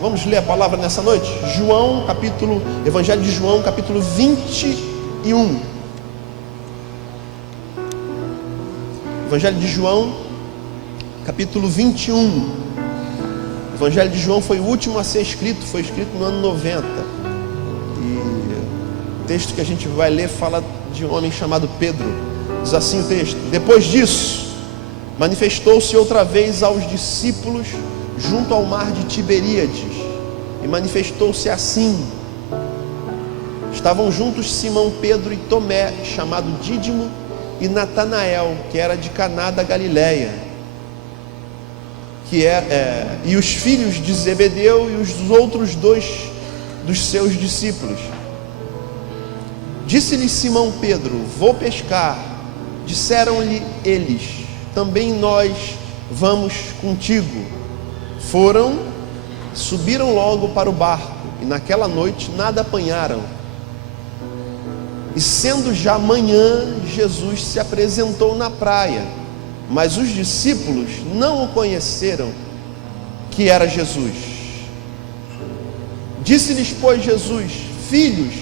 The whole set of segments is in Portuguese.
Vamos ler a palavra nessa noite? Evangelho de João, capítulo 21. Evangelho de João, capítulo 21. O Evangelho de João foi o último a ser escrito, foi escrito no ano 90. E o texto que a gente vai ler fala de um homem chamado Pedro. Diz assim o texto: depois disso, manifestou-se outra vez aos discípulos junto ao mar de Tiberíades, e manifestou-se assim: estavam juntos Simão Pedro e Tomé, chamado Dídimo, e Natanael, que era de Caná da Galileia, e os filhos de Zebedeu e os outros dois dos seus discípulos. Disse-lhe Simão Pedro: vou pescar. Disseram-lhe eles: também nós vamos contigo. Foram, subiram logo para o barco, e naquela noite nada apanharam. E sendo já manhã, Jesus se apresentou na praia, mas os discípulos não o conheceram que era Jesus. Disse-lhes, pois, Jesus: filhos,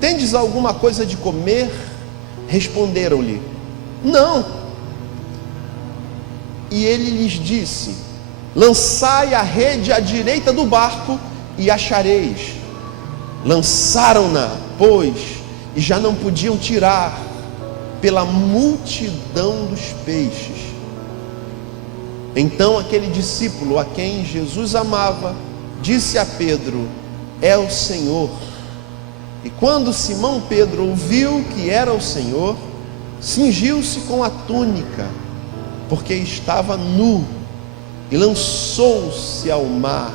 tendes alguma coisa de comer? Responderam-lhe: não. E ele lhes disse: lançai a rede à direita do barco e achareis. Lançaram-na, pois, e já não podiam tirar, pela multidão dos peixes. Então aquele discípulo a quem Jesus amava disse a Pedro: é o Senhor. E quando Simão Pedro ouviu que era o Senhor, cingiu-se com a túnica, porque estava nu, e lançou-se ao mar.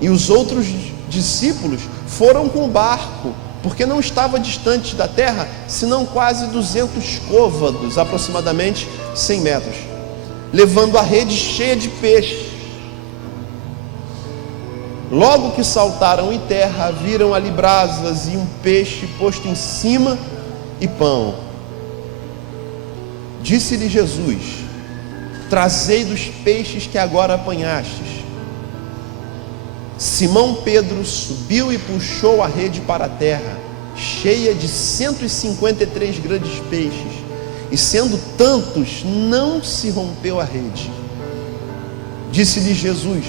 E os outros discípulos foram com o barco, porque não estava distante da terra, senão quase 200 côvados, aproximadamente 100 metros, levando a rede cheia de peixe. Logo que saltaram em terra, viram ali brasas e um peixe posto em cima e pão. Disse-lhe Jesus: trazei dos peixes que agora apanhastes. Simão Pedro subiu e puxou a rede para a terra, cheia de 153 grandes peixes, e sendo tantos, não se rompeu a rede. Disse-lhe Jesus: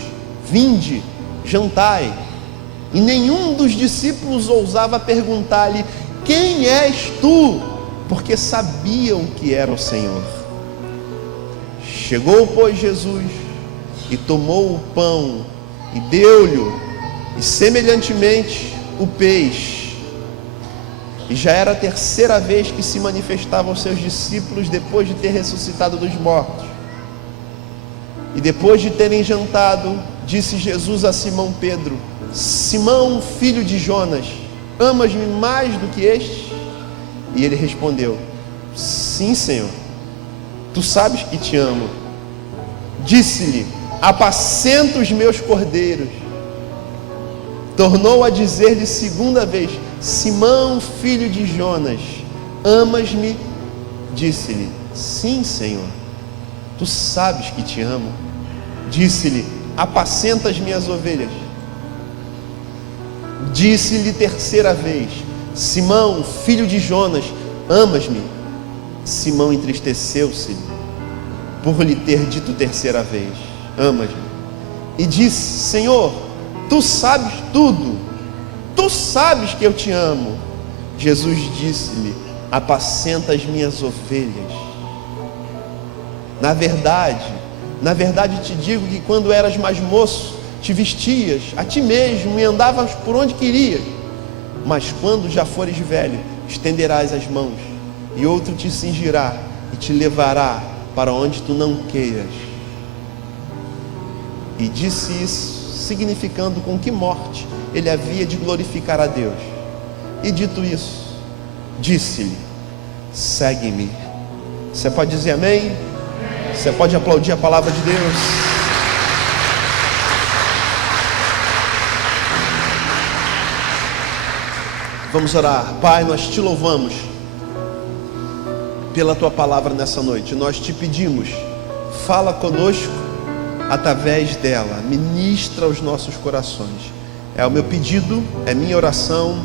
vinde, jantai. E nenhum dos discípulos ousava perguntar-lhe: quem és tu? Porque sabiam que era o Senhor. Chegou, pois, Jesus, e tomou o pão, e deu-lhe, e semelhantemente o peixe. E já era a terceira vez que se manifestava aos seus discípulos depois de ter ressuscitado dos mortos. E depois de terem jantado, disse Jesus a Simão Pedro: Simão, filho de Jonas, amas-me mais do que este? E ele respondeu: sim, Senhor, tu sabes que te amo. Disse-lhe: apacenta os meus cordeiros. Tornou a dizer-lhe segunda vez: Simão, filho de Jonas, amas-me? Disse-lhe: sim, Senhor, tu sabes que te amo. Disse-lhe: apacenta as minhas ovelhas. Disse-lhe terceira vez: Simão, filho de Jonas, amas-me? Simão entristeceu-se por lhe ter dito terceira vez: amas-me? E disse: Senhor, tu sabes tudo, tu sabes que eu te amo. Jesus disse-lhe: apacenta as minhas ovelhas. Na verdade te digo que quando eras mais moço, te vestias a ti mesmo e andavas por onde querias. Mas quando já fores velho, estenderás as mãos, e outro te cingirá e te levará para onde tu não queiras. E disse isso, significando com que morte ele havia de glorificar a Deus. E dito isso, disse-lhe: segue-me. Você pode dizer amém? Você pode aplaudir a palavra de Deus? Vamos orar. Pai, nós te louvamos pela tua palavra nessa noite. Nós te pedimos, fala conosco através dela, ministra aos nossos corações. É o meu pedido, é minha oração,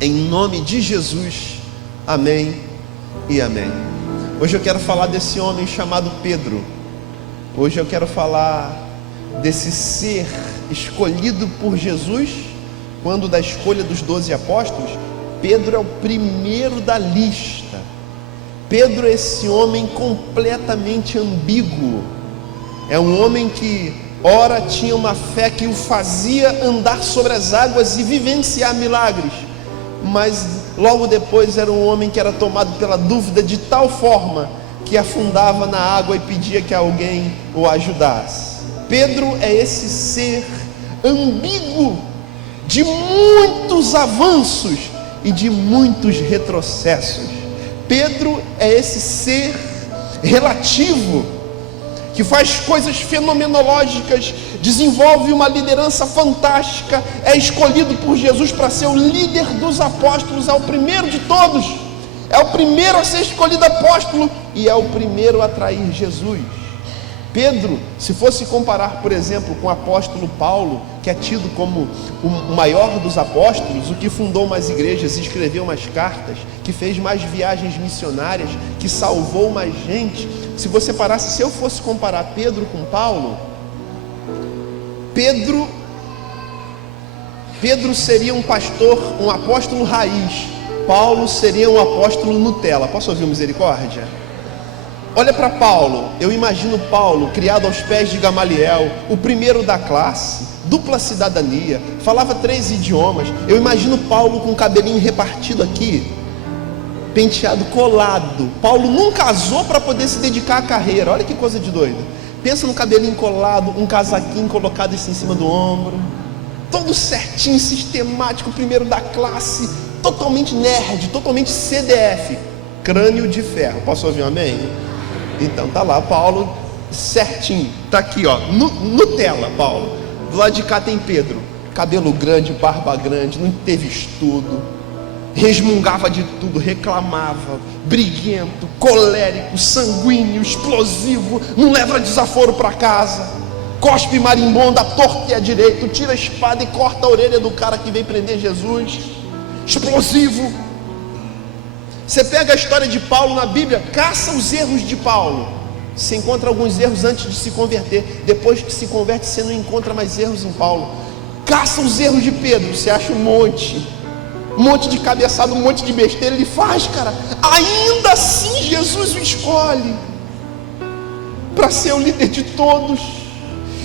em nome de Jesus. Amém e amém. Hoje eu quero falar desse homem chamado Pedro. Hoje eu quero falar desse ser escolhido por Jesus. Quando da escolha dos 12 apóstolos, Pedro é o primeiro da lista. Pedro é esse homem completamente ambíguo. É um homem que ora tinha uma fé que o fazia andar sobre as águas e vivenciar milagres, mas logo depois era um homem que era tomado pela dúvida de tal forma que afundava na água e pedia que alguém o ajudasse. Pedro é esse ser ambíguo, de muitos avanços e de muitos retrocessos. Pedro é esse ser relativo, que faz coisas fenomenológicas, desenvolve uma liderança fantástica, é escolhido por Jesus para ser o líder dos apóstolos, é o primeiro de todos, é o primeiro a ser escolhido apóstolo e é o primeiro a atrair Jesus. Pedro, se fosse comparar, por exemplo, com o apóstolo Paulo, que é tido como o maior dos apóstolos, o que fundou mais igrejas, escreveu mais cartas, que fez mais viagens missionárias, que salvou mais gente, se você parasse, se eu fosse comparar Pedro com Paulo, Pedro seria um pastor, um apóstolo raiz, Paulo seria um apóstolo Nutella. Posso ouvir misericórdia? Olha para Paulo, eu imagino Paulo criado aos pés de Gamaliel, o primeiro da classe, dupla cidadania, falava 3 idiomas. Eu imagino Paulo com o cabelinho repartido aqui, penteado colado. Paulo não casou para poder se dedicar à carreira, olha que coisa de doido. Pensa no cabelinho colado, um casaquinho colocado assim em cima do ombro, todo certinho, sistemático, primeiro da classe, totalmente nerd, totalmente CDF, crânio de ferro. Posso ouvir um amém? Então tá lá Paulo certinho, tá aqui ó, Nutella Paulo. Do lado de cá tem Pedro, cabelo grande, barba grande, não teve estudo, resmungava de tudo, reclamava, briguento, colérico, sanguíneo, explosivo, não leva desaforo para casa, cospe marimbondo, à torta e à direita, tira a espada e corta a orelha do cara que veio prender Jesus, explosivo. Você pega a história de Paulo na Bíblia, caça os erros de Paulo, você encontra alguns erros antes de se converter, depois que se converte você não encontra mais erros em Paulo. Caça os erros de Pedro, você acha um monte de cabeçada, um monte de besteira ele faz, cara. Ainda assim Jesus o escolhe para ser o líder de todos.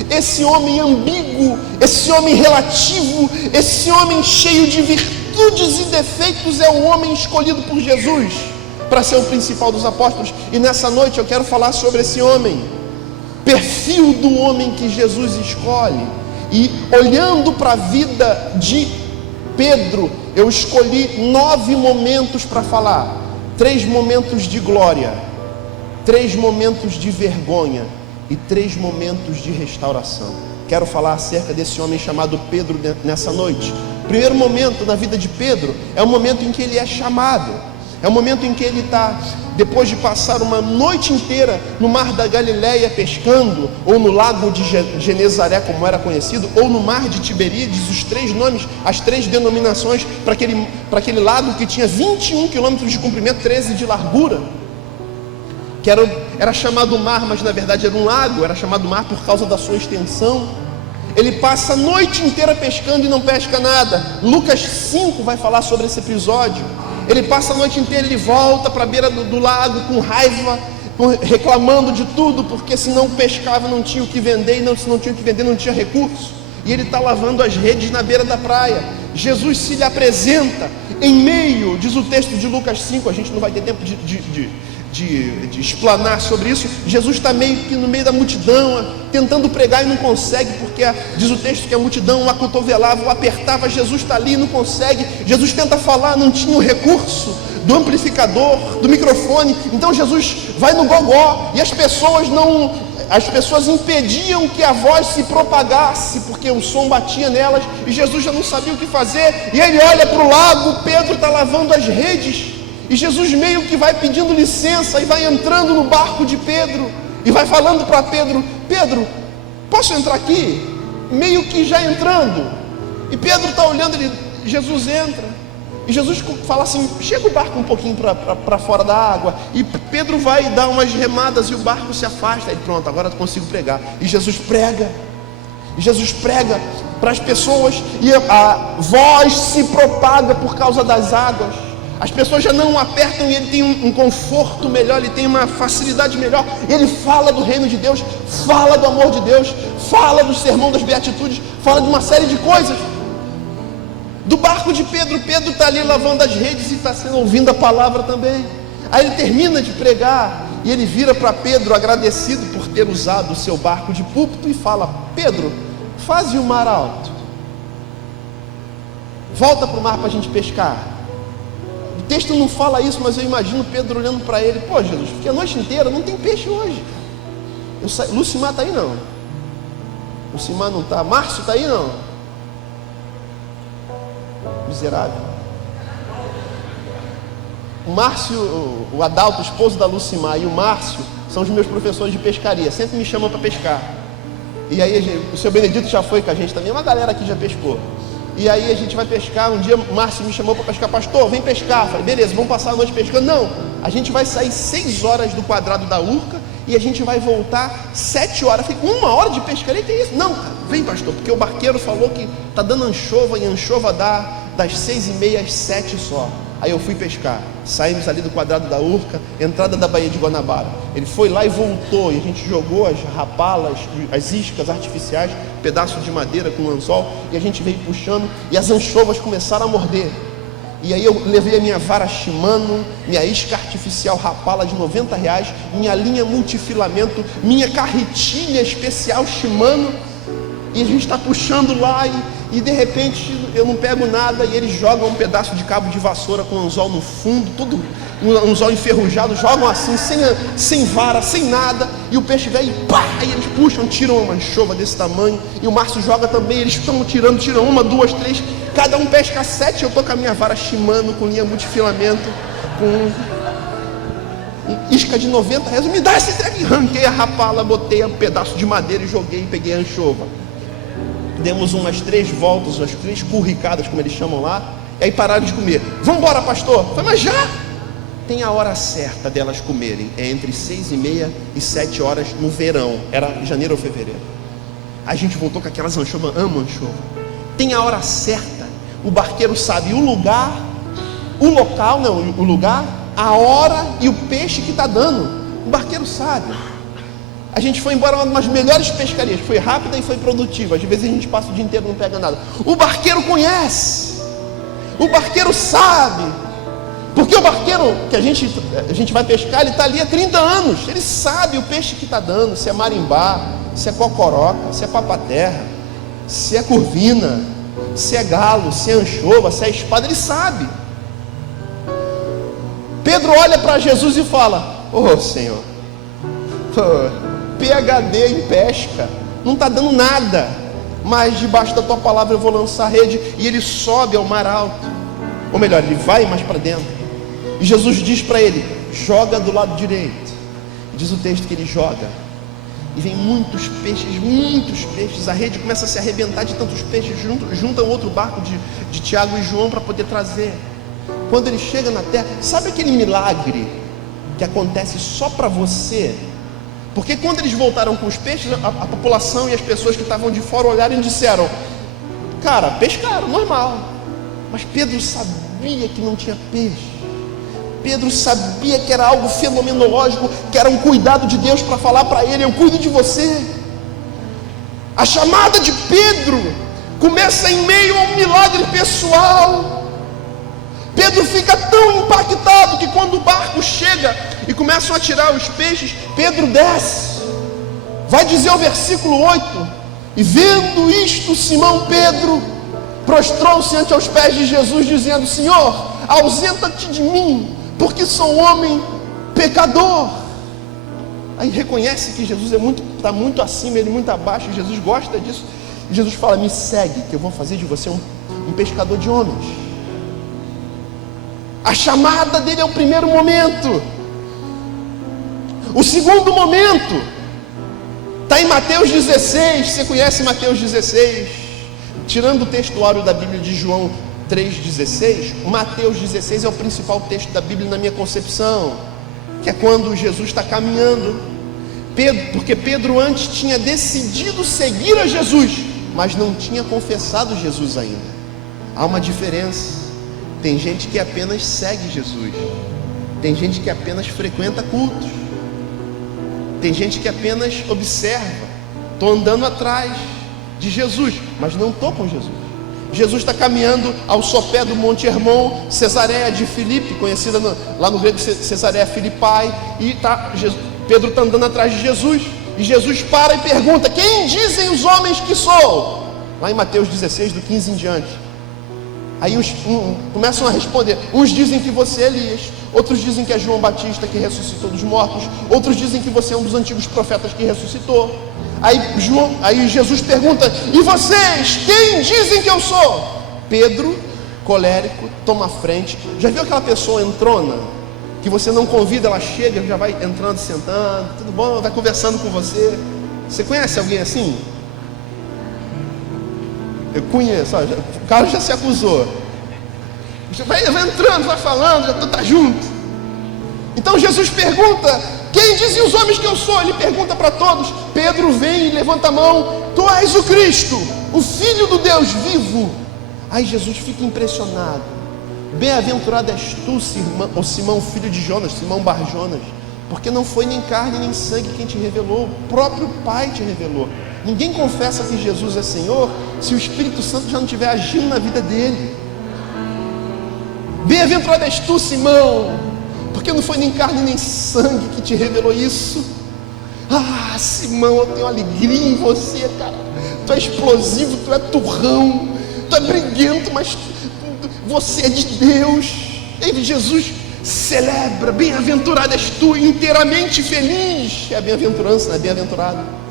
Esse homem ambíguo, esse homem relativo, esse homem cheio de virtudes e defeitos é o homem escolhido por Jesus para ser o principal dos apóstolos. E nessa noite eu quero falar sobre esse homem, perfil do homem que Jesus escolhe. E olhando para a vida de Pedro, eu escolhi 9 momentos para falar. 3 momentos de glória, 3 momentos de vergonha e 3 momentos de restauração. Quero falar acerca desse homem chamado Pedro nessa noite. O primeiro momento na vida de Pedro é o momento em que ele é chamado. É o momento em que ele está, depois de passar uma noite inteira no mar da Galileia pescando, ou no lago de Genezaré, como era conhecido, ou no mar de Tiberíades, os 3 nomes, as 3 denominações para aquele lago que tinha 21 quilômetros de comprimento, 13 de largura, que era chamado mar, mas na verdade era um lago, era chamado mar por causa da sua extensão. Ele passa a noite inteira pescando e não pesca nada. Lucas 5 vai falar sobre esse episódio. Ele passa a noite inteira, ele volta para a beira do lago com raiva, reclamando de tudo, porque se não pescava não tinha o que vender, e se não tinha o que vender não tinha recurso. E ele está lavando as redes na beira da praia. Jesus se lhe apresenta em meio, diz o texto de Lucas 5, a gente não vai ter tempo de explanar sobre isso. Jesus está meio que no meio da multidão, tentando pregar e não consegue, porque diz o texto que a multidão o acotovelava, o apertava. Jesus está ali e não consegue. Jesus tenta falar, não tinha o recurso do amplificador, do microfone. Então Jesus vai no gogó e as pessoas impediam que a voz se propagasse, porque o som batia nelas e Jesus já não sabia o que fazer. E ele olha para o lago, Pedro está lavando as redes. E Jesus meio que vai pedindo licença e vai entrando no barco de Pedro e vai falando para Pedro: Pedro, posso entrar aqui? Meio que já entrando. E Pedro está olhando, Jesus entra. E Jesus fala assim, chega o barco um pouquinho para fora da água. E Pedro vai dar umas remadas e o barco se afasta. Aí pronto, agora eu consigo pregar. E Jesus prega. E Jesus prega para as pessoas. E a voz se propaga por causa das águas. As pessoas já não o apertam e ele tem um conforto melhor, ele tem uma facilidade melhor. Ele fala do reino de Deus, fala do amor de Deus, fala do sermão das beatitudes, fala de uma série de coisas. Do barco de Pedro, Pedro está ali lavando as redes e está ouvindo a palavra também. Aí ele termina de pregar e ele vira para Pedro, agradecido por ter usado o seu barco de púlpito, e fala: Pedro, faze o mar alto, volta para o mar para a gente pescar. O texto não fala isso, mas eu imagino Pedro olhando para ele: pô, Jesus, fiquei a noite inteira, não tem peixe hoje. Lucimar está aí não? Lucimar não está? Márcio está aí não? Miserável. O Márcio, o Adalto, esposo da Lucimar, e o Márcio são os meus professores de pescaria, sempre me chamam para pescar. E aí o seu Benedito já foi com a gente também, uma galera aqui já pescou. E aí a gente vai pescar. Um dia o Márcio me chamou para pescar: pastor, vem pescar. Eu falei: beleza, vamos passar a noite pescando. Não, a gente vai sair 6 horas do quadrado da Urca e a gente vai voltar 7 horas. Eu falei: 1 hora de pescaria, que é isso? Não, vem pastor, porque o barqueiro falou que está dando anchova, e anchova dá das 6h30 às 7 só. Aí eu fui pescar, saímos ali do quadrado da Urca, entrada da Baía de Guanabara. Ele foi lá e voltou, e a gente jogou as rapalas, as iscas artificiais, pedaço de madeira com anzol, e a gente veio puxando, e as anchovas começaram a morder. E aí eu levei a minha vara Shimano, minha isca artificial rapala de R$90, minha linha multifilamento, minha carretilha especial Shimano, e a gente está puxando lá, e de repente eu não pego nada, e eles jogam um pedaço de cabo de vassoura com anzol no fundo, tudo um anzol enferrujado, jogam assim, sem vara, sem nada, e o peixe vem e pá, aí eles puxam, tiram uma anchova desse tamanho, e o Márcio joga também, eles estão tirando, tiram 1, 2, 3, cada um pesca 7, eu estou com a minha vara Shimano, com linha multifilamento, com isca de R$90, me dá esse treco, arranquei a rapala, botei um pedaço de madeira e joguei, e peguei a anchova. Demos umas 3 voltas, umas 3 curricadas, como eles chamam lá, e aí pararam de comer. Vamos embora, pastor? Eu falei: mas já? Tem a hora certa delas comerem, é entre 6h30 e 7 horas no verão, era janeiro ou fevereiro. A gente voltou com aquelas anchovas, amo anchova. Tem a hora certa, o barqueiro sabe o lugar, o local, não, o lugar, a hora e o peixe que está dando. O barqueiro sabe. A gente foi embora uma das melhores pescarias, foi rápida e foi produtiva. Às vezes a gente passa o dia inteiro e não pega nada. O barqueiro conhece, o barqueiro sabe, porque o barqueiro que a gente vai pescar, ele está ali há 30 anos, ele sabe o peixe que está dando, se é marimbá, se é cocoroca, se é papaterra, se é curvina, se é galo, se é anchova, se é espada, ele sabe. Pedro olha para Jesus e fala: ô Senhor, PhD em pesca, não está dando nada, mas debaixo da tua palavra eu vou lançar a rede. E ele sobe ao mar alto, ou melhor, ele vai mais para dentro, e Jesus diz para ele: joga do lado direito. Diz o texto que ele joga, e vem muitos peixes, a rede começa a se arrebentar de tantos peixes, junta outro barco de Tiago e João para poder trazer. Quando ele chega na terra, sabe aquele milagre que acontece só para você? Porque quando eles voltaram com os peixes, a população e as pessoas que estavam de fora olharam e disseram: cara, pescaram, normal. Mas Pedro sabia que não tinha peixe. Pedro sabia que era algo fenomenológico, que era um cuidado de Deus para falar para ele: eu cuido de você. A chamada de Pedro começa em meio a um milagre pessoal. Pedro fica tão impactado que quando o barco chega e começam a tirar os peixes, Pedro desce. Vai dizer o versículo 8: e vendo isto, Simão Pedro prostrou-se ante aos pés de Jesus, dizendo: Senhor, ausenta-te de mim, porque sou homem pecador. Aí reconhece que Jesus está muito acima, ele muito abaixo, e Jesus gosta disso. E Jesus fala: me segue, que eu vou fazer de você um pescador de homens. A chamada dele é o primeiro momento. O segundo momento Está em Mateus 16, você conhece Mateus 16? Tirando o textuário da Bíblia de João 3,16, Mateus 16 é o principal texto da Bíblia na minha concepção, que é quando Jesus está caminhando. Porque Pedro antes tinha decidido seguir a Jesus, mas não tinha confessado Jesus ainda. Há uma diferença. Tem gente que apenas segue Jesus, tem gente que apenas frequenta cultos, tem gente que apenas observa. Estou andando atrás de Jesus, mas não estou com Jesus. Jesus está caminhando ao sopé do Monte Hermon, Cesareia de Filipe, conhecida lá no grego Cesareia Filipai, e Pedro está andando atrás de Jesus, e Jesus para e pergunta: quem dizem os homens que sou? Lá em Mateus 16, do 15 em diante. Aí começam a responder: uns dizem que você é Elias, outros dizem que é João Batista que ressuscitou dos mortos, outros dizem que você é um dos antigos profetas que ressuscitou. Aí Jesus pergunta: e vocês, quem dizem que eu sou? Pedro, colérico, toma a frente. Já viu aquela pessoa entrona, que você não convida, ela chega, já vai entrando, sentando, tudo bom, vai conversando com você? Você conhece alguém assim? Eu conheço, o cara já se acusou. Vai entrando, vai falando, já está junto. Então Jesus pergunta: quem dizem os homens que eu sou? Ele pergunta para todos. Pedro vem e levanta a mão: tu és o Cristo, o Filho do Deus vivo. Aí Jesus fica impressionado. Bem-aventurado és tu, Simão, filho de Jonas, Simão Bar-Jonas, porque não foi nem carne nem sangue quem te revelou, o próprio Pai te revelou. Ninguém confessa que Jesus é Senhor se o Espírito Santo já não estiver agindo na vida dele. Bem-aventurado és tu, Simão, porque não foi nem carne nem sangue que te revelou isso. Ah, Simão, eu tenho alegria em você, cara. Tu é explosivo, tu é turrão, tu é briguento, mas você é de Deus. E Jesus celebra: bem-aventurado és tu, inteiramente feliz. É a bem-aventurança, não é bem-aventurado.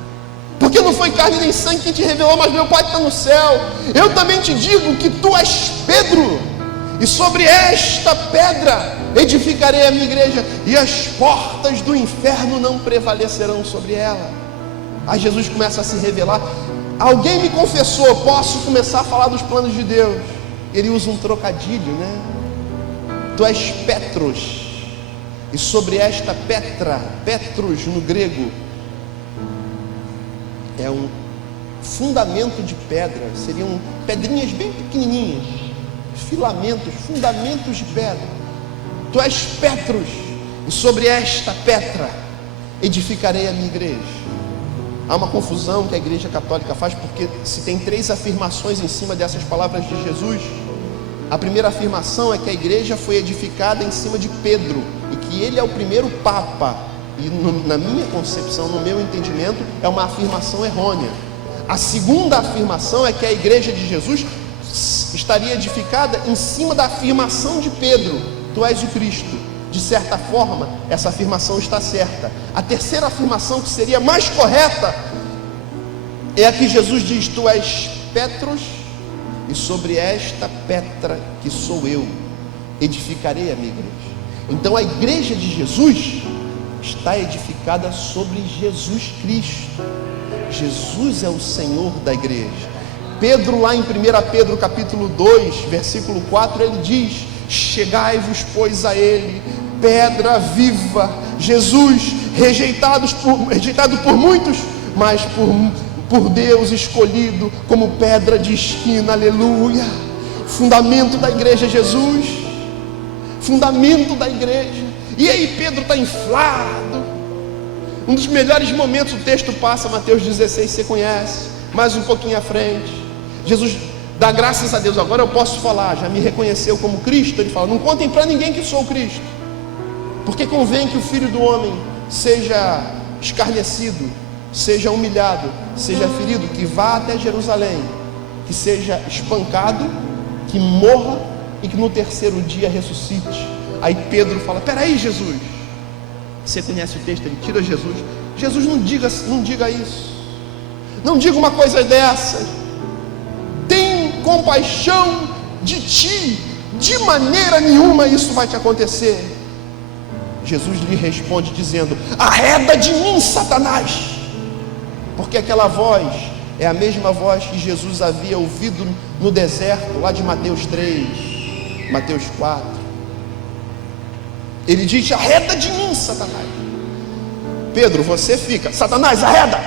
Porque não foi carne nem sangue que te revelou, mas meu Pai que está no céu. Eu também te digo que tu és Pedro, e sobre esta pedra edificarei a minha igreja, e as portas do inferno não prevalecerão sobre ela. Aí Jesus começa a se revelar. Alguém me confessou, posso começar a falar dos planos de Deus. Ele usa um trocadilho, né? Tu és Petros, e sobre esta Petra, Petros no grego, é um fundamento de pedra, seriam pedrinhas bem pequenininhas, filamentos, fundamentos de pedra. Tu és Petros, e sobre esta Petra edificarei a minha igreja. Há uma confusão que a Igreja Católica faz, porque se tem 3 afirmações em cima dessas palavras de Jesus. A primeira afirmação é que a igreja foi edificada em cima de Pedro, e que ele é o primeiro Papa. E na minha concepção, no meu entendimento, é uma afirmação errônea. A segunda afirmação é que a igreja de Jesus estaria edificada em cima da afirmação de Pedro: tu és o Cristo. De certa forma, essa afirmação está certa. A terceira afirmação, que seria mais correta, é a que Jesus diz: tu és Petros, e sobre esta Petra, que sou eu, edificarei a minha igreja. Então a igreja de Jesus está edificada sobre Jesus Cristo. Jesus é o Senhor da igreja. Pedro, lá em 1 Pedro capítulo 2, versículo 4, ele diz: chegai-vos, pois, a ele, pedra viva, Jesus, rejeitado por muitos, mas por Deus escolhido como pedra de esquina. Aleluia. Fundamento da igreja, Jesus, fundamento da igreja. E aí Pedro está inflado. Um dos melhores momentos, o texto passa, Mateus 16, você conhece, mais um pouquinho à frente. Jesus dá graças a Deus: agora eu posso falar, já me reconheceu como Cristo. Ele fala: não contem para ninguém que sou o Cristo, porque convém que o Filho do Homem seja escarnecido, seja humilhado, seja ferido, que vá até Jerusalém, que seja espancado, que morra e que no terceiro dia ressuscite. Aí Pedro fala: peraí, Jesus, você conhece o texto? Ele tira Jesus. Jesus, não diga isso, não diga uma coisa dessa. Tem compaixão de ti, de maneira nenhuma isso vai te acontecer. Jesus lhe responde dizendo: arreda de mim, Satanás. porque aquela voz é a mesma voz que Jesus havia ouvido no deserto, lá de Mateus 3, Mateus 4. Ele diz: arreda de mim, Satanás. Pedro, você fica: Satanás, arreda.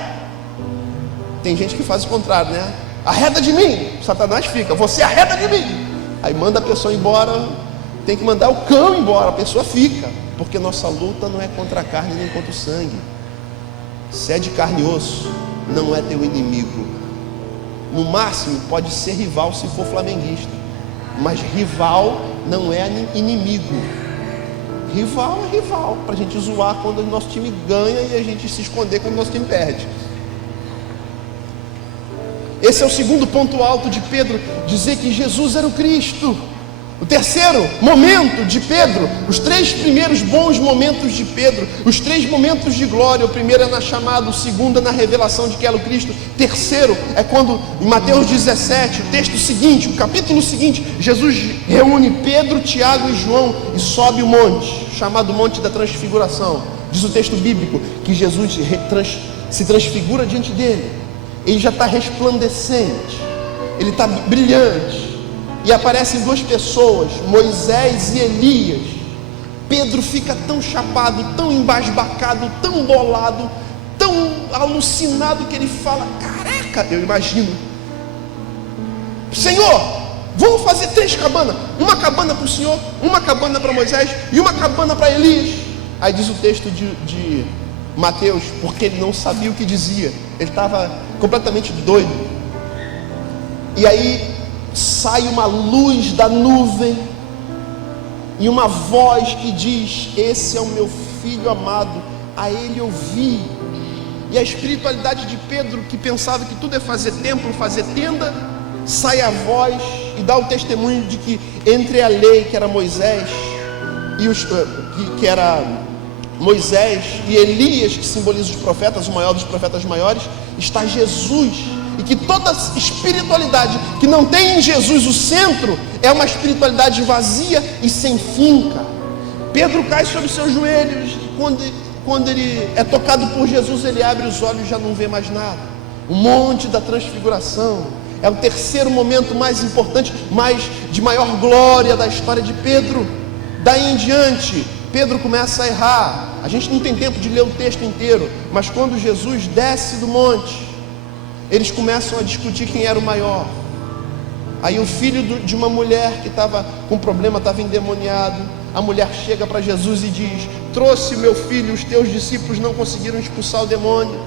Tem gente que faz o contrário, né? Arreda de mim. Satanás fica: você arreda de mim. Aí manda a pessoa embora. Tem que mandar o cão embora, a pessoa fica, porque nossa luta não é contra a carne nem contra o sangue. Se é de carne e osso, não é teu inimigo. No máximo pode ser rival se for flamenguista, mas rival não é inimigo. Rival é rival, para a gente zoar quando o nosso time ganha e a gente se esconder quando o nosso time perde. Esse é o segundo ponto alto de Pedro, dizer que Jesus era o Cristo. O terceiro momento de Pedro, os três primeiros bons momentos de Pedro, os três momentos de glória: o primeiro é na chamada, o segundo é na revelação de que era o Cristo, o terceiro é quando, em Mateus 17, o texto seguinte, o capítulo seguinte, Jesus reúne Pedro, Tiago e João e sobe o monte, chamado Monte da Transfiguração. Diz o texto bíblico que Jesus se transfigura diante dele. Ele já está resplandecente, ele está brilhante, e aparecem duas pessoas, Moisés e Elias. Pedro fica tão chapado, tão embasbacado, tão bolado, tão alucinado, que ele fala: caraca, eu imagino, Senhor, vamos fazer 3 cabanas, uma cabana para o Senhor, uma cabana para Moisés e uma cabana para Elias. Aí diz o texto de Mateus, porque ele não sabia o que dizia, ele estava completamente doido. E aí sai uma luz da nuvem e uma voz que diz: esse é o meu filho amado, a ele ouvi. E a espiritualidade de Pedro, que pensava que tudo é fazer templo, fazer tenda, sai a voz e dá o testemunho de que entre a lei, que era Moisés, e que era Moisés e Elias, que simboliza os profetas, o maior dos profetas maiores, está Jesus. E que toda espiritualidade que não tem em Jesus o centro é uma espiritualidade vazia e sem fim, cara. Pedro cai sobre os seus joelhos. Quando ele é tocado por Jesus, ele abre os olhos e já não vê mais nada. O Monte da Transfiguração é o terceiro momento mais importante, de maior glória da história de Pedro. Daí em diante, Pedro começa a errar. A gente não tem tempo de ler o texto inteiro, mas quando Jesus desce do monte, eles começam a discutir quem era o maior. Aí o filho de uma mulher que estava com problema, estava endemoniado, a mulher chega para Jesus e diz: trouxe meu filho, os teus discípulos não conseguiram expulsar o demônio.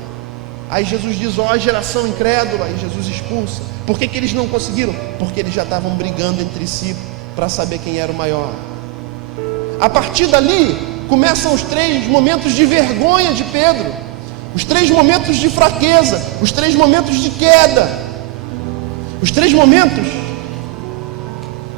Aí Jesus diz: ó, a geração incrédula. Aí Jesus expulsa. Por que eles não conseguiram? Porque eles já estavam brigando entre si para saber quem era o maior. A partir dali começam os 3 momentos de vergonha de Pedro, os 3 momentos de fraqueza, os 3 momentos de queda, os 3 momentos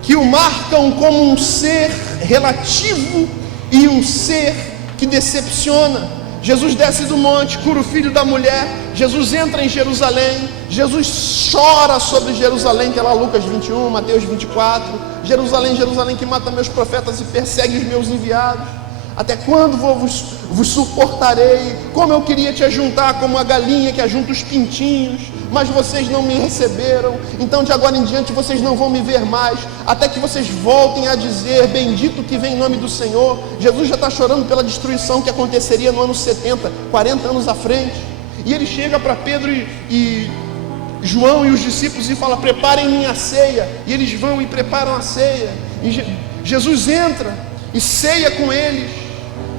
que o marcam como um ser relativo e um ser que decepciona. Jesus desce do monte, cura o filho da mulher, Jesus entra em Jerusalém, Jesus chora sobre Jerusalém, que é lá Lucas 21, Mateus 24, Jerusalém, Jerusalém, que mata meus profetas e persegue os meus enviados. Até quando vos suportarei? Como eu queria te ajuntar como a galinha que ajunta os pintinhos, mas vocês não me receberam. Então de agora em diante vocês não vão me ver mais, até que vocês voltem a dizer: bendito que vem em nome do Senhor. Jesus já está chorando pela destruição que aconteceria no ano 70, 40 anos à frente. E ele chega para Pedro e João e os discípulos e fala: preparem minha ceia. E eles vão e preparam a ceia. E Jesus entra e ceia com eles.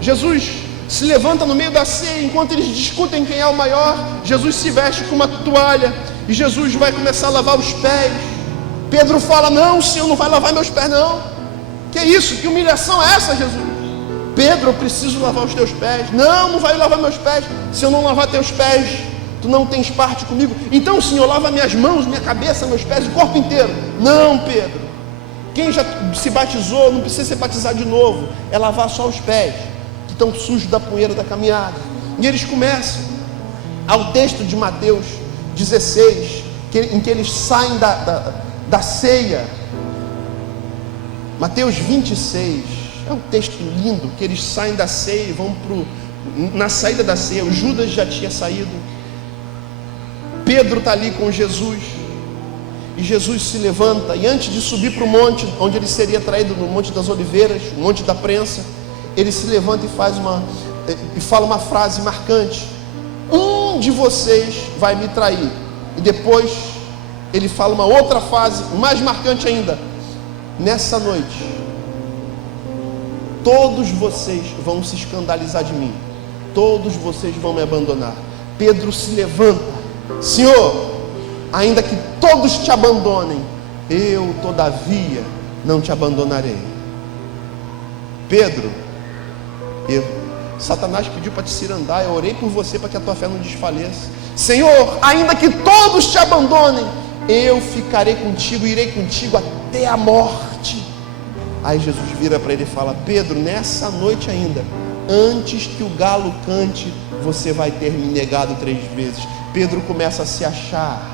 Jesus se levanta no meio da ceia, enquanto eles discutem quem é o maior. Jesus se veste com uma toalha e Jesus vai começar a lavar os pés. Pedro fala: não, o Senhor não vai lavar meus pés não. Que isso? Que humilhação é essa, Jesus? Pedro, eu preciso lavar os teus pés. Não, não vai lavar meus pés. Se eu não lavar teus pés, tu não tens parte comigo. Então, Senhor, lava minhas mãos, minha cabeça, meus pés, o corpo inteiro. Não, Pedro, quem já se batizou não precisa ser batizado de novo, é lavar só os pés, que estão sujos da poeira da caminhada. E eles começam ao texto de Mateus 16, em que eles saem da ceia. Mateus 26, é um texto lindo, que eles saem da ceia e vão na saída da ceia. O Judas já tinha saído, Pedro está ali com Jesus, e Jesus se levanta, e antes de subir para o monte, onde ele seria traído, no Monte das Oliveiras, o Monte da Prensa, ele se levanta e fala uma frase marcante: um de vocês vai me trair. E depois ele fala uma outra frase mais marcante ainda: nessa noite todos vocês vão se escandalizar de mim, todos vocês vão me abandonar. Pedro se levanta: Senhor, ainda que todos te abandonem, eu todavia não te abandonarei. Pedro, Satanás pediu para te cirandar, eu orei por você para que a tua fé não desfaleça. Senhor, ainda que todos te abandonem, eu ficarei contigo, irei contigo até a morte. Aí Jesus vira para ele e fala: Pedro, nessa noite ainda, antes que o galo cante, você vai ter me negado 3 vezes. Pedro começa a se achar.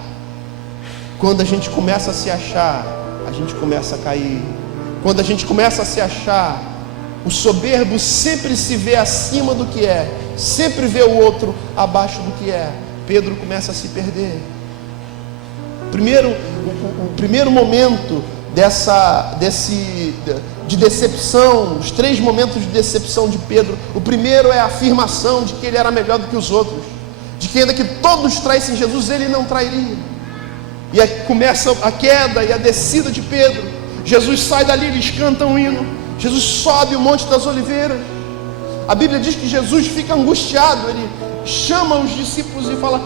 Quando a gente começa a se achar, a gente começa a cair. Quando a gente começa a se achar, o soberbo sempre se vê acima do que é, sempre vê o outro abaixo do que é. Pedro começa a se perder. O primeiro momento de decepção, os 3 momentos de decepção de Pedro. O primeiro é a afirmação de que ele era melhor do que os outros, de que ainda que todos traíssem Jesus, ele não trairia. E aí começa a queda e a descida de Pedro. Jesus sai dali, eles cantam um hino. Jesus sobe o Monte das Oliveiras. A Bíblia diz que Jesus fica angustiado. Ele chama os discípulos e fala: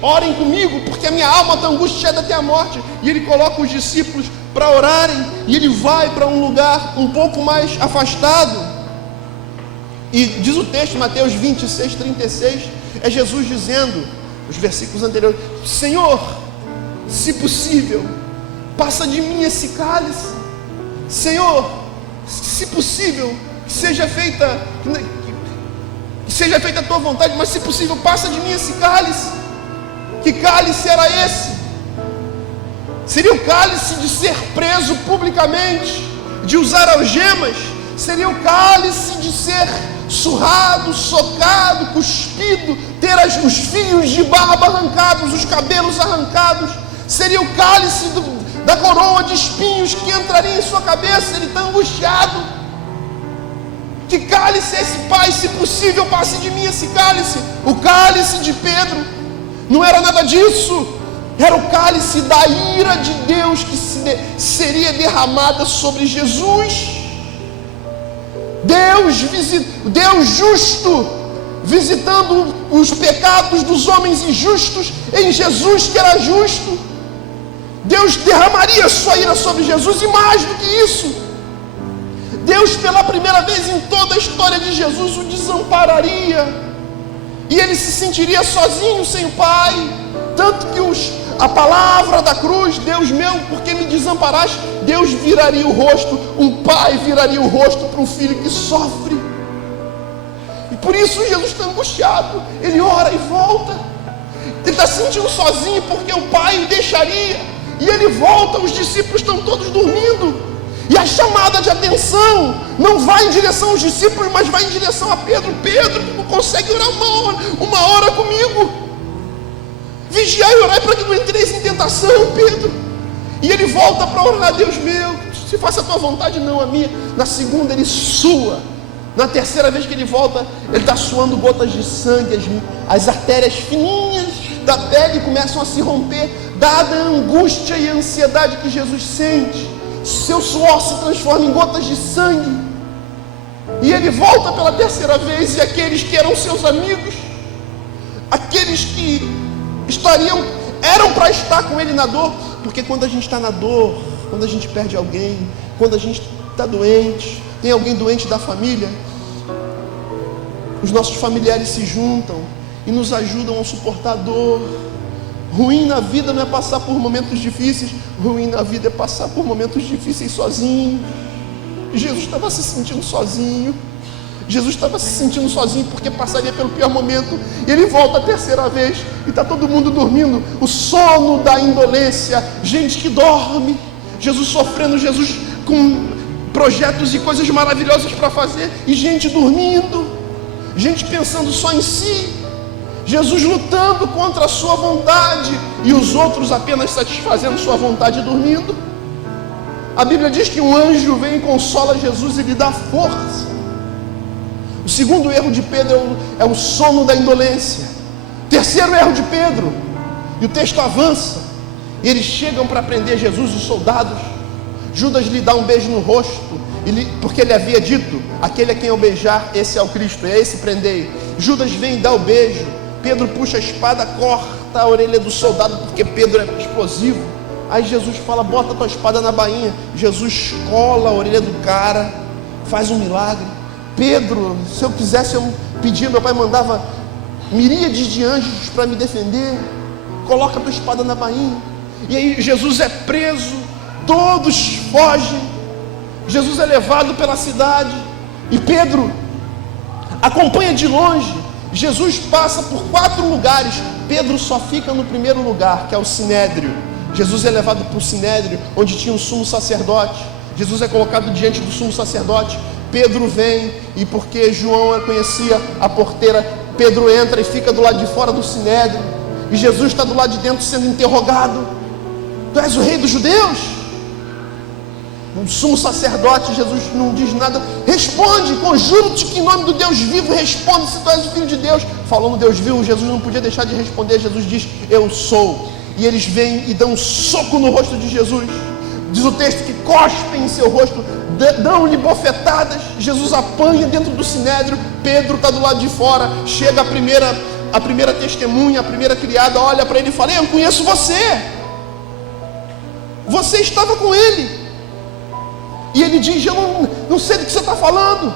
orem comigo, porque a minha alma está angustiada até a morte. E ele coloca os discípulos para orarem, e ele vai para um lugar um pouco mais afastado. E diz o texto, Mateus 26, 36, é Jesus dizendo, os versículos anteriores: Senhor, se possível, passa de mim esse cálice. Senhor, se possível, que seja feita a tua vontade, mas se possível, passa de mim esse cálice. Que cálice era esse? Seria o cálice de ser preso publicamente, de usar algemas? Seria o cálice de ser surrado, socado, cuspido, ter os fios de barba arrancados, os cabelos arrancados? Seria o cálice da coroa de espinhos que entraria em sua cabeça? Ele está angustiado. Que cálice é esse, Pai? Se possível, passe de mim esse cálice. O cálice de Pedro não era nada disso. Era o cálice da ira de Deus que seria derramada sobre Jesus. Deus justo, visitando os pecados dos homens injustos em Jesus, que era justo. Deus derramaria sua ira sobre Jesus, e mais do que isso, Deus, pela primeira vez em toda a história de Jesus, o desampararia, e ele se sentiria sozinho, sem o Pai. Tanto que a palavra da cruz: Deus meu, por que me desamparaste? Deus viraria o rosto, um pai viraria o rosto para um filho que sofre. E por isso Jesus está angustiado. Ele ora e volta. Ele está se sentindo sozinho porque o pai o deixaria. E ele volta, os discípulos estão todos dormindo. E a chamada de atenção não vai em direção aos discípulos, mas vai em direção a Pedro. Pedro, tu não consegue orar uma hora comigo? Vigiai e orai para que não entreis em tentação, Pedro. E ele volta para orar: Deus meu, se faça a tua vontade, não a minha. Na segunda ele sua. Na terceira vez que ele volta, ele está suando gotas de sangue. As artérias fininhas da pele começam a se romper, dada a angústia e a ansiedade que Jesus sente. Seu suor se transforma em gotas de sangue. E ele volta pela terceira vez, e aqueles que eram seus amigos, aqueles que eram para estar com ele na dor, porque quando a gente está na dor, quando a gente perde alguém, quando a gente está doente, tem alguém doente da família, os nossos familiares se juntam e nos ajudam a suportar a dor. Ruim na vida não é passar por momentos difíceis, ruim na vida é passar por momentos difíceis sozinho. Jesus estava se sentindo sozinho. Jesus estava se sentindo sozinho porque passaria pelo pior momento. E ele volta a terceira vez e está todo mundo dormindo. O sono da indolência, gente que dorme. Jesus sofrendo, Jesus com projetos e coisas maravilhosas para fazer, e gente dormindo, gente pensando só em si, Jesus lutando contra a sua vontade e os outros apenas satisfazendo sua vontade e dormindo. A Bíblia diz que um anjo vem e consola Jesus e lhe dá força. O segundo erro de Pedro é o sono da indolência. Terceiro erro de Pedro, e o texto avança, e eles chegam para prender Jesus, os soldados. Judas lhe dá um beijo no rosto, porque ele havia dito: aquele a quem eu beijar, esse é o Cristo, é esse prendei. Judas vem e dá o beijo. Pedro puxa a espada, corta a orelha do soldado, porque Pedro é explosivo. Aí Jesus fala: bota a tua espada na bainha. Jesus cola a orelha do cara, faz um milagre. Pedro, se eu quisesse eu pedir, meu pai mandava miríades de anjos para me defender. Coloca a tua espada na bainha. E aí Jesus é preso, todos fogem. Jesus é levado pela cidade e Pedro acompanha de longe. Jesus passa por 4 lugares, Pedro só fica no primeiro lugar, que é o Sinédrio. Jesus é levado para o Sinédrio, onde tinha um sumo sacerdote. Jesus é colocado diante do sumo sacerdote. Pedro vem, e porque João conhecia a porteira, Pedro entra e fica do lado de fora do Sinédrio, e Jesus está do lado de dentro sendo interrogado: tu és o rei dos judeus? O sumo sacerdote, Jesus não diz nada, responde: conjuro-te que em nome do Deus vivo, responde se tu és o filho de Deus. Falando Deus vivo, Jesus não podia deixar de responder. Jesus diz: eu sou. E eles vêm e dão um soco no rosto de Jesus. Diz o texto que cospem em seu rosto, dão-lhe bofetadas. Jesus apanha dentro do Sinédrio. Pedro está do lado de fora. Chega a primeira testemunha, a primeira criada, olha para ele e fala: eu conheço você, você estava com ele. E ele diz: eu não sei do que você está falando.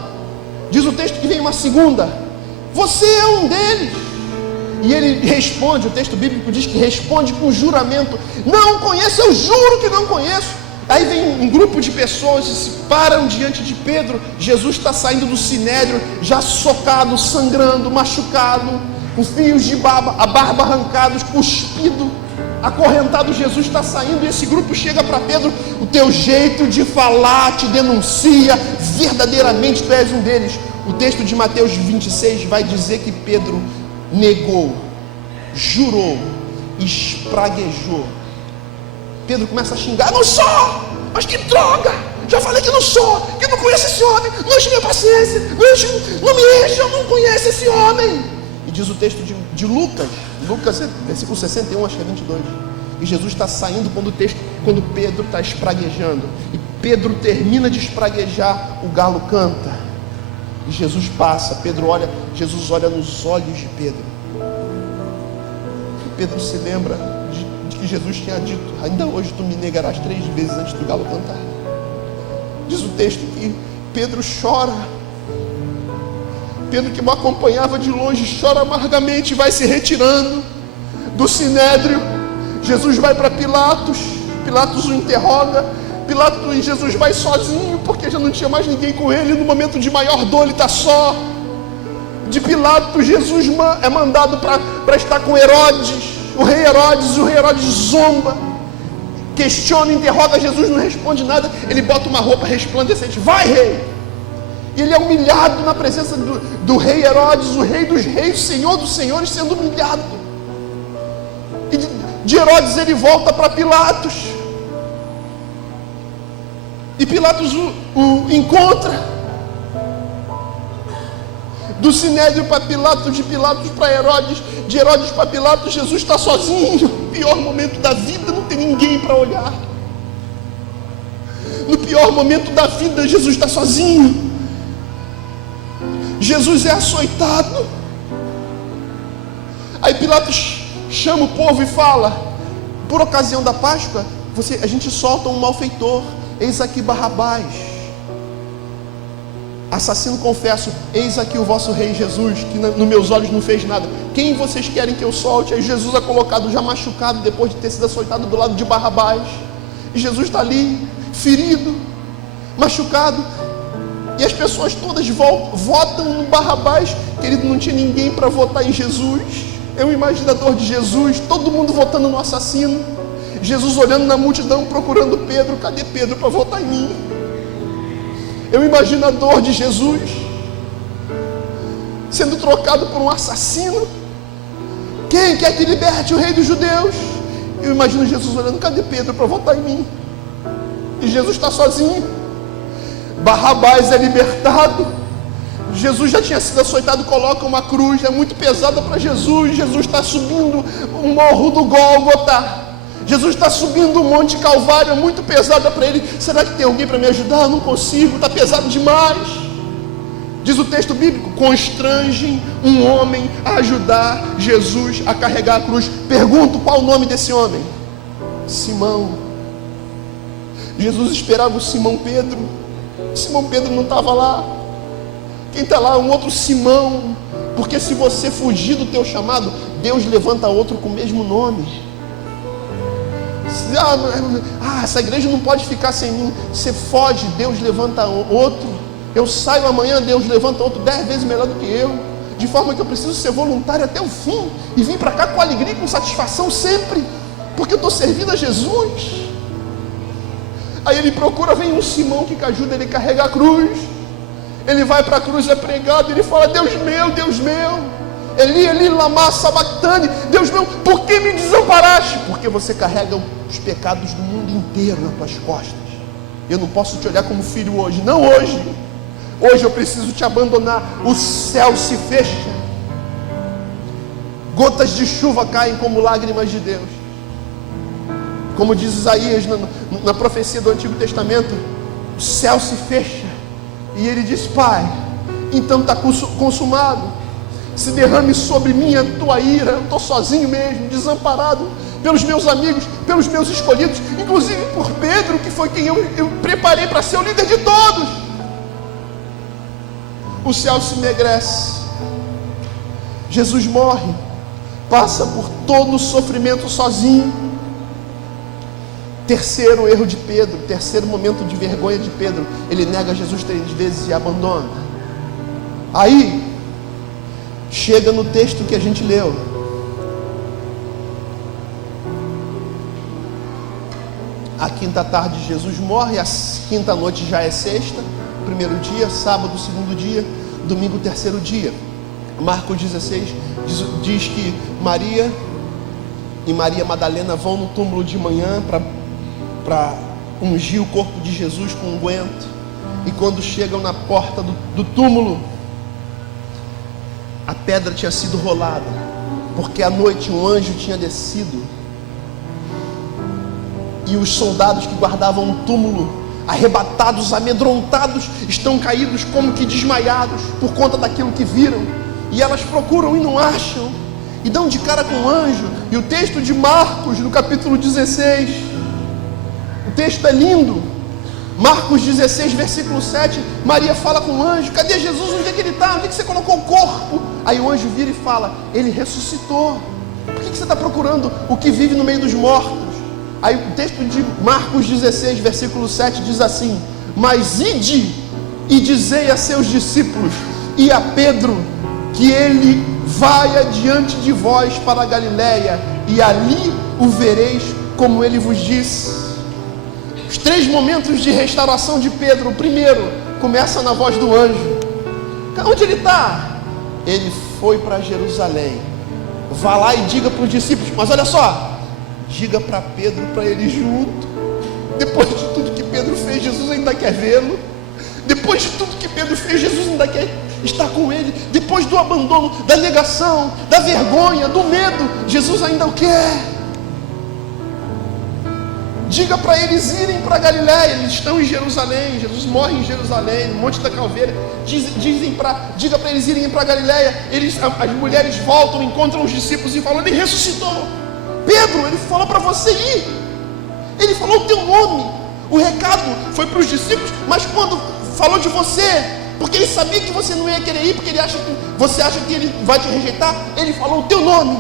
Diz o texto que vem uma segunda: você é um deles. E ele responde, o texto bíblico diz que responde com juramento: não conheço, eu juro que não conheço. Aí vem um grupo de pessoas e se param diante de Pedro. Jesus está saindo do Sinédrio, já socado, sangrando, machucado, com fios de barba, a barba arrancados, cuspido, acorrentado. Jesus está saindo e esse grupo chega para Pedro: o teu jeito de falar te denuncia, verdadeiramente tu és um deles. O texto de Mateus 26 vai dizer que Pedro negou, jurou, espraguejou. Pedro começa a xingar: não sou, mas que droga, já falei que não sou, que não conheço esse homem, não enche minha paciência, não me enche, eu não conheço esse homem. E diz o texto de Lucas, versículo 61, acho que é 22, e Jesus está saindo quando Pedro está espraguejando, e Pedro termina de espraguejar, o galo canta, e Jesus passa. Jesus olha nos olhos de Pedro, e Pedro se lembra de que Jesus tinha dito: ainda hoje tu me negarás 3 vezes antes do galo cantar. Diz o texto que Pedro chora. Pedro, que me acompanhava de longe, chora amargamente e vai se retirando do Sinédrio. Jesus vai para Pilatos, Pilatos o interroga. E Jesus vai sozinho, porque já não tinha mais ninguém com ele. No momento de maior dor ele está só. De Pilatos, Jesus é mandado para estar com Herodes, o rei Herodes zomba, questiona, interroga Jesus, não responde nada. Ele bota uma roupa resplandecente: vai, rei! E ele é humilhado na presença do rei Herodes, o rei dos reis, o senhor dos senhores, sendo humilhado. E de Herodes ele volta para Pilatos, e Pilatos o encontra. Do Sinédrio para Pilatos, de Pilatos para Herodes, de Herodes para Pilatos, Jesus está sozinho. No pior momento da vida, não tem ninguém para olhar. No pior momento da vida, Jesus está sozinho. Jesus é açoitado. Aí Pilatos chama o povo e fala: por ocasião da Páscoa, a gente solta um malfeitor, eis aqui Barrabás, assassino confesso, eis aqui o vosso rei Jesus, que nos meus olhos não fez nada, quem vocês querem que eu solte? Aí Jesus é colocado já machucado, depois de ter sido açoitado, do lado de Barrabás, e Jesus está ali, ferido, machucado, e as pessoas todas votam no Barrabás. Querido, não tinha ninguém para votar em Jesus. É um imaginador de Jesus, todo mundo votando no assassino, Jesus olhando na multidão, procurando Pedro: cadê Pedro para votar em mim? É um imaginador de Jesus sendo trocado por um assassino. Quem quer que liberte o rei dos judeus? Eu imagino Jesus olhando, cadê Pedro para votar em mim? E Jesus está sozinho. Barrabás é libertado. Jesus já tinha sido açoitado, coloca uma cruz, é muito pesada para Jesus. Jesus está subindo o morro do Gólgota. Jesus está subindo o Monte Calvário, é muito pesada para ele. Será que tem alguém para me ajudar? Não consigo, está pesado demais. Diz o texto bíblico, constrangem um homem a ajudar Jesus a carregar a cruz. Pergunto, qual o nome desse homem? Simão. Jesus esperava o Simão Pedro. Simão Pedro não estava lá. Quem está lá é um outro Simão. Porque se você fugir do teu chamado, Deus levanta outro com o mesmo nome. Essa igreja não pode ficar sem mim. Você foge, Deus levanta outro. Eu saio amanhã, Deus levanta outro 10 vezes melhor do que eu. De forma que eu preciso ser voluntário até o fim. E vir para cá com alegria e com satisfação sempre. Porque eu estou servindo a Jesus. Aí ele procura, vem um Simão que ajuda ele a carregar a cruz. Ele vai para a cruz, é pregado, ele fala, Deus meu, Eli, Eli, lama sabactani, Deus meu, por que me desamparaste? Porque você carrega os pecados do mundo inteiro nas tuas costas. Eu não posso te olhar como filho hoje, não hoje. Hoje eu preciso te abandonar. O céu se fecha. Gotas de chuva caem como lágrimas de Deus. Como diz Isaías na profecia do Antigo Testamento, o céu se fecha. E ele diz, Pai, então está consumado. Se derrame sobre mim a tua ira. Eu estou sozinho mesmo, desamparado pelos meus amigos, pelos meus escolhidos, inclusive por Pedro, que foi quem eu preparei para ser o líder de todos. O céu se enegrece. Jesus morre, passa por todo o sofrimento sozinho. Terceiro erro de Pedro, terceiro momento de vergonha de Pedro, ele nega Jesus 3 vezes e abandona. Aí chega no texto que a gente leu. A quinta tarde Jesus morre, a quinta noite já é sexta, primeiro dia, sábado, segundo dia, domingo, terceiro dia. Marcos 16 diz que Maria e Maria Madalena vão no túmulo de manhã para ungir o corpo de Jesus com unguento. E quando chegam na porta do túmulo, a pedra tinha sido rolada, porque à noite um anjo tinha descido. E os soldados que guardavam o túmulo, arrebatados, amedrontados, estão caídos como que desmaiados por conta daquilo que viram. E elas procuram e não acham, e dão de cara com o anjo. E o texto de Marcos, no capítulo 16, o texto é lindo. Marcos 16, versículo 7, Maria fala com o anjo, cadê Jesus? Onde é que ele está? Onde é que você colocou o corpo? Aí o anjo vira e fala, ele ressuscitou. Por que você está procurando o que vive no meio dos mortos? Aí o texto de Marcos 16, versículo 7 diz assim, mas ide e dizei a seus discípulos e a Pedro que ele vai adiante de vós para a Galiléia e ali o vereis como ele vos disse. Os 3 momentos de restauração de Pedro, o primeiro começa na voz do anjo. Onde ele está? Ele foi para Jerusalém. Vá lá e diga para os discípulos, mas olha só, diga para Pedro, para ele junto. Depois de tudo que Pedro fez, Jesus ainda quer vê-lo. Depois de tudo que Pedro fez, Jesus ainda quer estar com ele. Depois do abandono, da negação, da vergonha, do medo, Jesus ainda o quer. Diga para eles irem para Galiléia. Eles estão em Jerusalém. Jesus morre em Jerusalém, no Monte da Calveira. Diga para eles irem para Galiléia. As mulheres voltam, encontram os discípulos e falam, ele ressuscitou. Pedro, ele falou para você ir. Ele falou o teu nome. O recado foi para os discípulos, mas quando falou de você, porque ele sabia que você não ia querer ir, porque você acha que ele vai te rejeitar, ele falou o teu nome.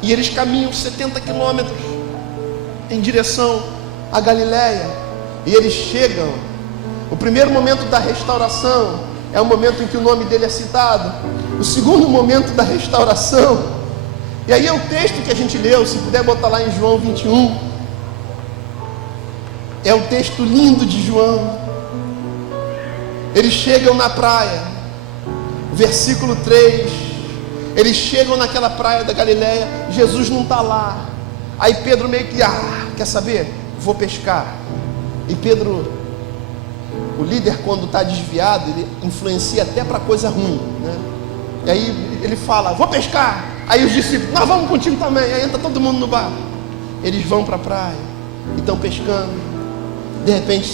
E eles caminham 70 quilômetros em direção a Galiléia. E eles chegam. O primeiro momento da restauração é o momento em que o nome dele é citado. O segundo momento da restauração, e aí é o texto que a gente leu, se puder botar lá em João 21. É o texto lindo de João. Eles chegam na praia, versículo 3, Eles chegam naquela praia da Galileia, Jesus não está lá. Aí Pedro meio que, quer saber? Vou pescar. E Pedro, o líder, quando está desviado, ele influencia até para coisa ruim, né? E aí ele fala, vou pescar. Aí os discípulos, nós vamos contigo também. Aí entra todo mundo no barco. Eles vão para a praia e estão pescando. De repente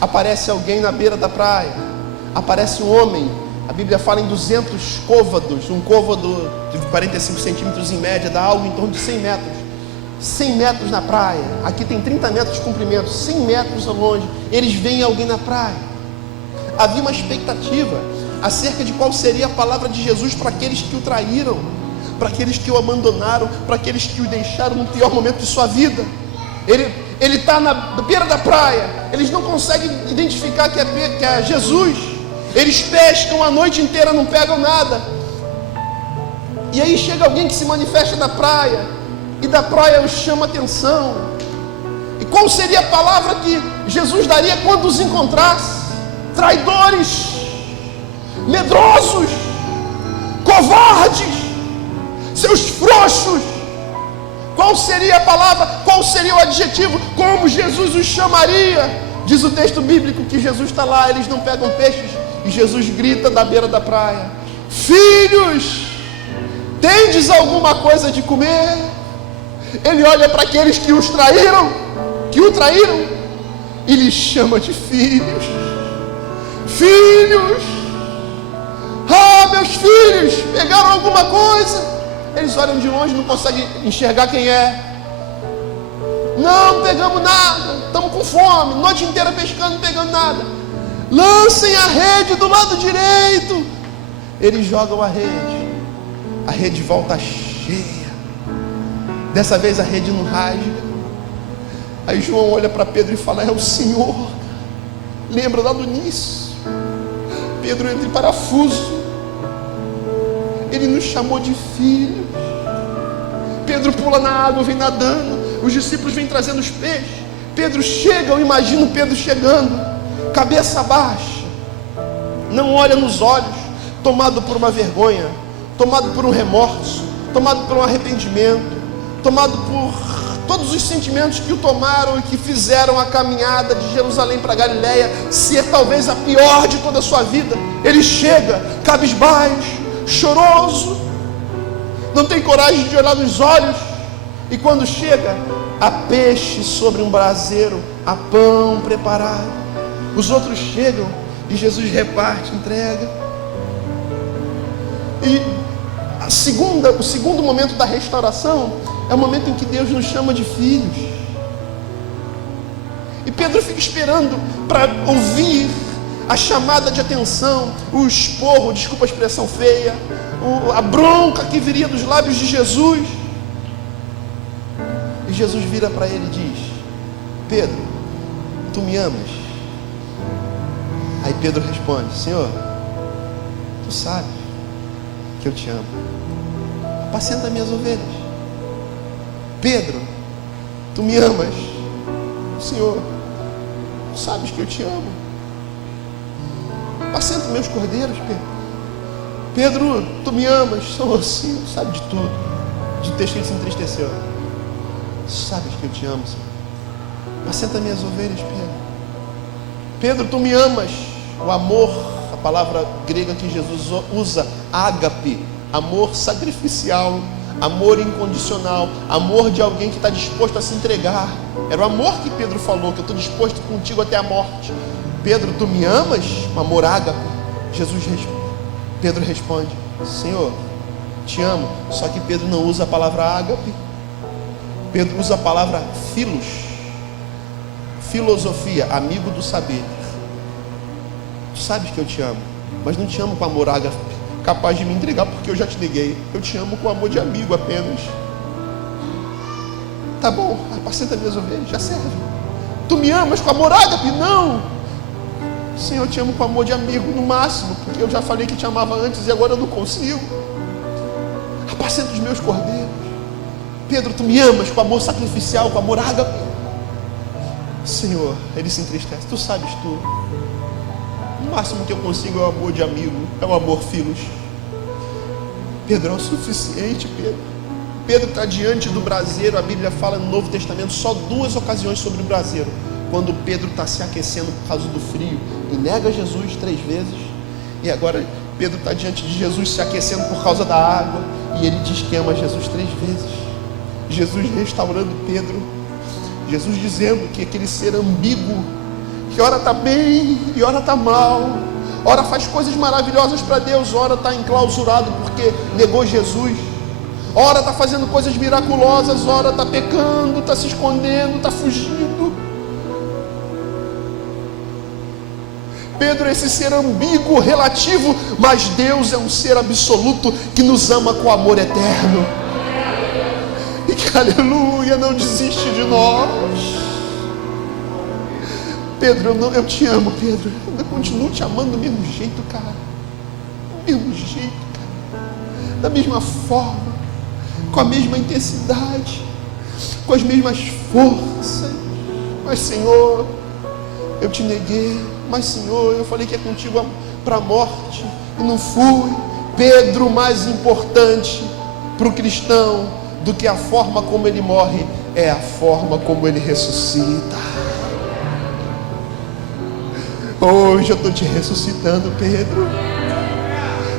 aparece alguém na beira da praia. Aparece um homem. A Bíblia fala em 200 côvados. Um côvado de 45 centímetros em média dá algo em torno de 100 metros. 100 metros na praia. Aqui tem 30 metros de comprimento. 100 metros ao longe. Eles veem alguém na praia. Havia uma expectativa acerca de qual seria a palavra de Jesus para aqueles que o traíram, para aqueles que o abandonaram, para aqueles que o deixaram no pior momento de sua vida. Ele está na beira da praia. Eles não conseguem identificar que é Jesus. Eles pescam a noite inteira, não pegam nada. E aí chega alguém que se manifesta na praia, e da praia os chama a atenção. E qual seria a palavra que Jesus daria quando os encontrasse? Traidores, medrosos, covardes, seus frouxos. Qual seria a palavra? Qual seria o adjetivo? Como Jesus os chamaria? Diz o texto bíblico que Jesus está lá, eles não pegam peixes, e Jesus grita da beira da praia: filhos, tendes alguma coisa de comer? Ele olha para aqueles que os traíram, que o traíram, e lhes chama de filhos. Filhos, meus filhos, pegaram alguma coisa? Eles olham de longe, não conseguem enxergar quem é. Não pegamos nada, estamos com fome, noite inteira pescando, não pegando nada. Lancem a rede do lado direito. Eles jogam a rede volta cheia. Dessa vez a rede não rasga. Aí João olha para Pedro e fala: é o Senhor. Lembra lá do início? Pedro entra em parafuso. Ele nos chamou de filhos. Pedro pula na água, vem nadando. Os discípulos vêm trazendo os peixes. Pedro chega, eu imagino Pedro chegando, cabeça baixa, não olha nos olhos, tomado por uma vergonha, tomado por um remorso, tomado por um arrependimento, tomado por todos os sentimentos que o tomaram e que fizeram a caminhada de Jerusalém para Galileia ser talvez a pior de toda a sua vida. Ele chega cabisbaixo, choroso, não tem coragem de olhar nos olhos, e quando chega, há peixe sobre um braseiro, há pão preparado. Os outros chegam e Jesus reparte, entrega. E o segundo momento da restauração é o momento em que Deus nos chama de filhos. E Pedro fica esperando para ouvir a chamada de atenção, o esporro, desculpa a expressão feia, a bronca que viria dos lábios de Jesus. E Jesus vira para ele e diz: Pedro, tu me amas? Aí Pedro responde: Senhor, tu sabes que eu te amo. Apacenta minhas ovelhas. Pedro, tu me amas? Senhor, tu sabes que eu te amo. Apacenta meus cordeiros, Pedro. Pedro, tu me amas? Senhor, sim, tu sabe de tudo. De texto que ele se entristeceu. Tu sabes que eu te amo, Senhor. Apacenta minhas ovelhas, Pedro. Pedro, tu me amas? O amor, a palavra grega que Jesus usa, ágape, amor sacrificial, amor incondicional, amor de alguém que está disposto a se entregar. Era o amor que Pedro falou, que eu estou disposto contigo até a morte. Pedro, tu me amas? Um amor ágape. Pedro responde: Senhor, te amo. Só que Pedro não usa a palavra ágape. Pedro usa a palavra filos, filosofia, amigo do saber. Tu sabes que eu te amo, mas não te amo com amor ágape, capaz de me entregar porque eu já te liguei. Eu te amo com amor de amigo apenas. Tá bom, apacenta minhas ovelhas, já serve. Tu me amas com amor ágape? Não. Senhor, eu te amo com amor de amigo, no máximo, porque eu já falei que te amava antes e agora eu não consigo. Apacenta os meus cordeiros. Pedro, tu me amas com amor sacrificial, com amor ágape? Senhor, ele se entristece. Tu sabes tudo. O máximo que eu consigo é o amor de amigo, é o amor filos. Pedro é o suficiente, Pedro. Pedro está diante do braseiro. A Bíblia fala no Novo Testamento só 2 ocasiões sobre o braseiro. Quando Pedro está se aquecendo por causa do frio e nega Jesus 3 vezes. E agora Pedro está diante de Jesus se aquecendo por causa da água. E ele diz que ama Jesus 3 vezes. Jesus restaurando Pedro. Jesus dizendo que aquele ser ambíguo, que ora está bem e ora está mal, ora faz coisas maravilhosas para Deus, ora está enclausurado porque negou Jesus, ora está fazendo coisas miraculosas, ora está pecando, está se escondendo, está fugindo. Pedro é esse ser ambíguo, relativo, mas Deus é um ser absoluto que nos ama com amor eterno. E que, aleluia, não desiste de nós. Pedro, eu te amo, Pedro. Eu continuo te amando do mesmo jeito, cara. Do mesmo jeito, cara. Da mesma forma, com a mesma intensidade, com as mesmas forças. Mas, Senhor, eu te neguei. Mas, Senhor, eu falei que é contigo para a morte e não fui. Pedro, mais importante para o cristão do que a forma como ele morre é a forma como ele ressuscita. Hoje eu estou te ressuscitando, Pedro.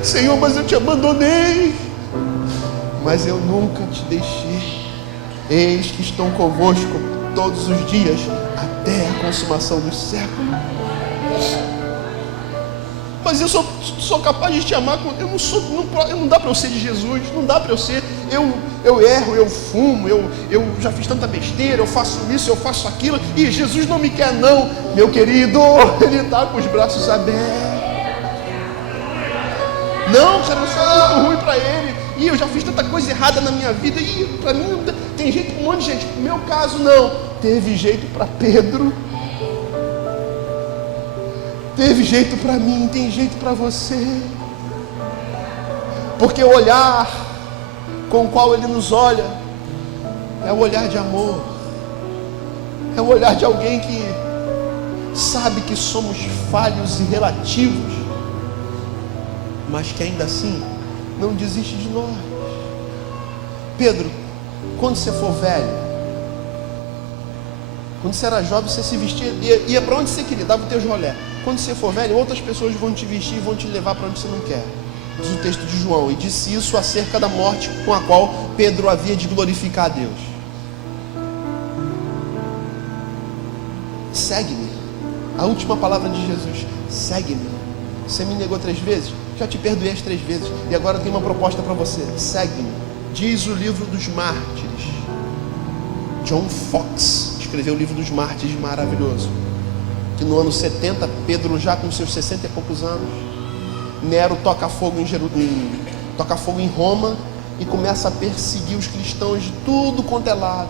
Senhor, mas eu te abandonei, mas eu nunca te deixei. Eis que estou convosco todos os dias até a consumação dos séculos. Mas eu sou capaz de te amar. Não dá para eu ser de Jesus. Não dá para eu ser. Eu erro, eu fumo, eu já fiz tanta besteira, eu faço isso, eu faço aquilo, e Jesus não me quer não. Meu querido, Ele está com os braços abertos. Não, cara, eu sou muito ruim para Ele, e eu já fiz tanta coisa errada na minha vida, e para mim tem jeito para um monte de gente. No meu caso não, teve jeito para Pedro, teve jeito para mim, tem jeito para você, porque o olhar com o qual Ele nos olha é o olhar de amor, é o olhar de alguém que sabe que somos falhos e relativos, mas que ainda assim não desiste de nós. Pedro, quando você for velho, quando você era jovem, você se vestia, ia para onde você queria, dava os teus rolé. Quando você for velho, outras pessoas vão te vestir e vão te levar para onde você não quer. Diz o texto de João, e disse isso acerca da morte com a qual Pedro havia de glorificar a Deus. Segue-me. A última palavra de Jesus: segue-me. Você me negou 3 vezes, já te perdoei as 3 vezes, e agora eu tenho uma proposta para você: segue-me. Diz o livro dos mártires. John Fox escreveu o livro dos mártires, maravilhoso, que no ano 70, Pedro já com seus 60 e poucos anos, Nero toca fogo em Roma e começa a perseguir os cristãos de tudo quanto é lado.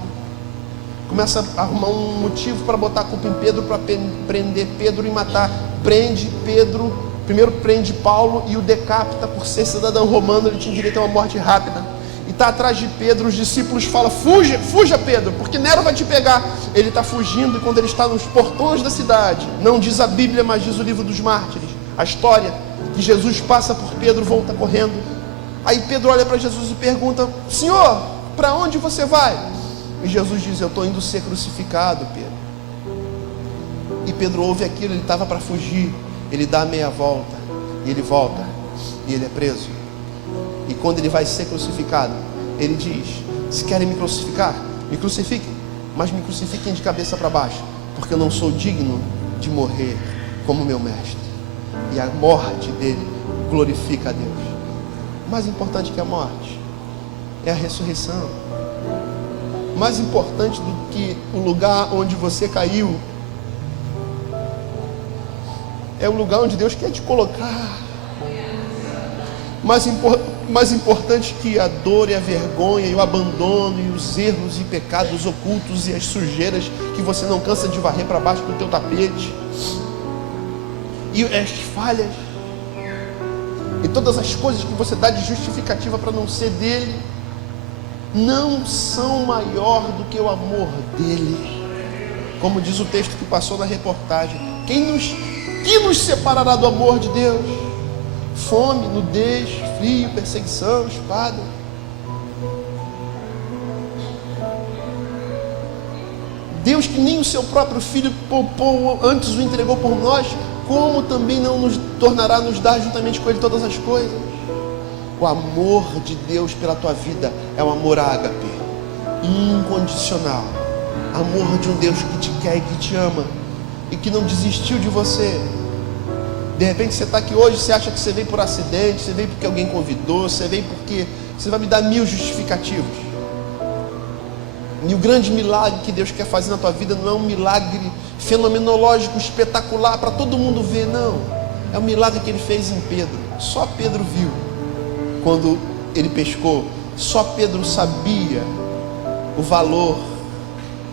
Começa a arrumar um motivo para botar a culpa em Pedro, para prender Pedro e matar. Prende Pedro, primeiro prende Paulo e o decapita por ser cidadão romano. Ele tinha direito a uma morte rápida. E está atrás de Pedro, os discípulos falam: fuja Pedro, porque Nero vai te pegar. Ele está fugindo, e quando ele está nos portões da cidade, não diz a Bíblia, mas diz o livro dos mártires, a história que Jesus passa por Pedro, volta correndo. Aí Pedro olha para Jesus e pergunta: Senhor, para onde você vai? E Jesus diz: eu estou indo ser crucificado, Pedro. E Pedro ouve aquilo, ele estava para fugir, ele dá a meia volta, e ele volta, e ele é preso. E quando ele vai ser crucificado, ele diz: se querem me crucificar, me crucifiquem, mas me crucifiquem de cabeça para baixo, porque eu não sou digno de morrer como meu mestre. E a morte dele glorifica a Deus. Mais importante que a morte é a ressurreição. Mais importante do que o lugar onde você caiu é o lugar onde Deus quer te colocar. Mais importante que a dor e a vergonha e o abandono e os erros e pecados ocultos e as sujeiras que você não cansa de varrer para baixo do teu tapete, e as falhas e todas as coisas que você dá de justificativa para não ser dele, não são maior do que o amor dele. Como diz o texto que passou na reportagem: quem nos separará do amor de Deus? fome, nudez, frio, perseguição, espada. Deus que nem o seu próprio Filho poupou, antes o entregou por nós, como também não nos tornará nos dar juntamente com Ele todas as coisas? O amor de Deus pela tua vida é um amor ágape, incondicional. Amor de um Deus que te quer e que te ama e que não desistiu de você. De repente você está aqui hoje, você acha que você veio por acidente, você veio porque alguém convidou, você veio porque... Você vai me dar 1000 justificativos. E o grande milagre que Deus quer fazer na tua vida não é um milagre fenomenológico, espetacular, para todo mundo ver, não. É um milagre que Ele fez em Pedro. Só Pedro viu quando ele pescou. Só Pedro sabia o valor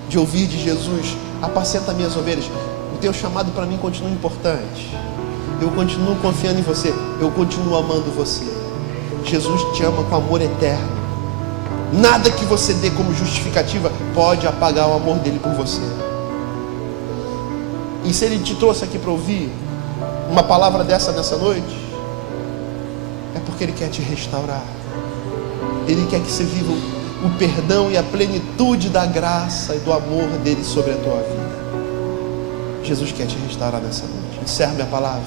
de ouvir de Jesus: apacenta minhas ovelhas. O teu chamado para mim continua importante. Eu continuo confiando em você. Eu continuo amando você. Jesus te ama com amor eterno. Nada que você dê como justificativa pode apagar o amor dele por você. E se Ele te trouxe aqui para ouvir uma palavra dessa nessa noite, é porque Ele quer te restaurar. Ele quer que você viva o perdão e a plenitude da graça e do amor dele sobre a tua vida. Jesus quer te restaurar nessa noite. Encerra minha palavra.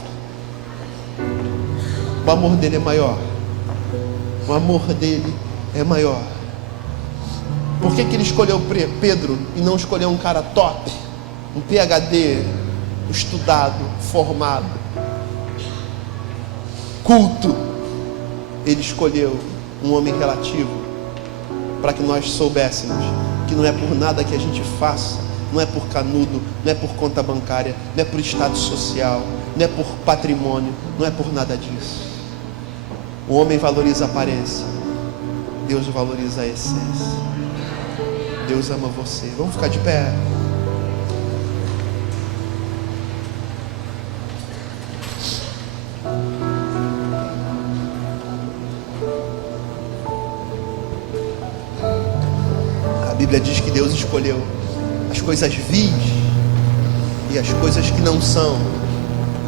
O amor dele é maior. O amor dele é maior. Por que Ele escolheu Pedro e não escolheu um cara top, um PhD, estudado, formado, culto? Ele escolheu um homem relativo, para que nós soubéssemos que não é por nada que a gente faça, não é por canudo, não é por conta bancária, não é por estado social, não é por patrimônio, não é por nada disso. O homem valoriza a aparência, Deus valoriza a essência. Deus ama você. Vamos ficar de pé. A Bíblia diz que Deus escolheu as coisas vis e as coisas que não são,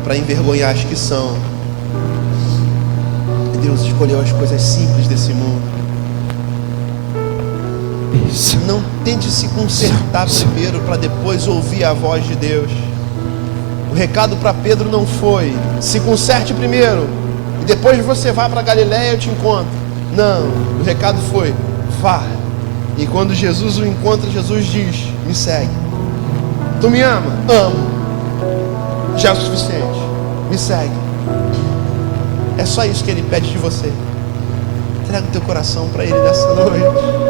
para envergonhar as que são. E Deus escolheu as coisas simples desse mundo. Isso. Não tente se consertar primeiro para depois ouvir a voz de Deus. O recado para Pedro não foi: se conserte primeiro e depois você vai para Galiléia e eu te encontro. Não, o recado foi: vá. E quando Jesus o encontra, Jesus diz: me segue. Tu me ama? Amo. Já é o suficiente. Me segue. É só isso que Ele pede de você. Entrega o teu coração para Ele nessa noite.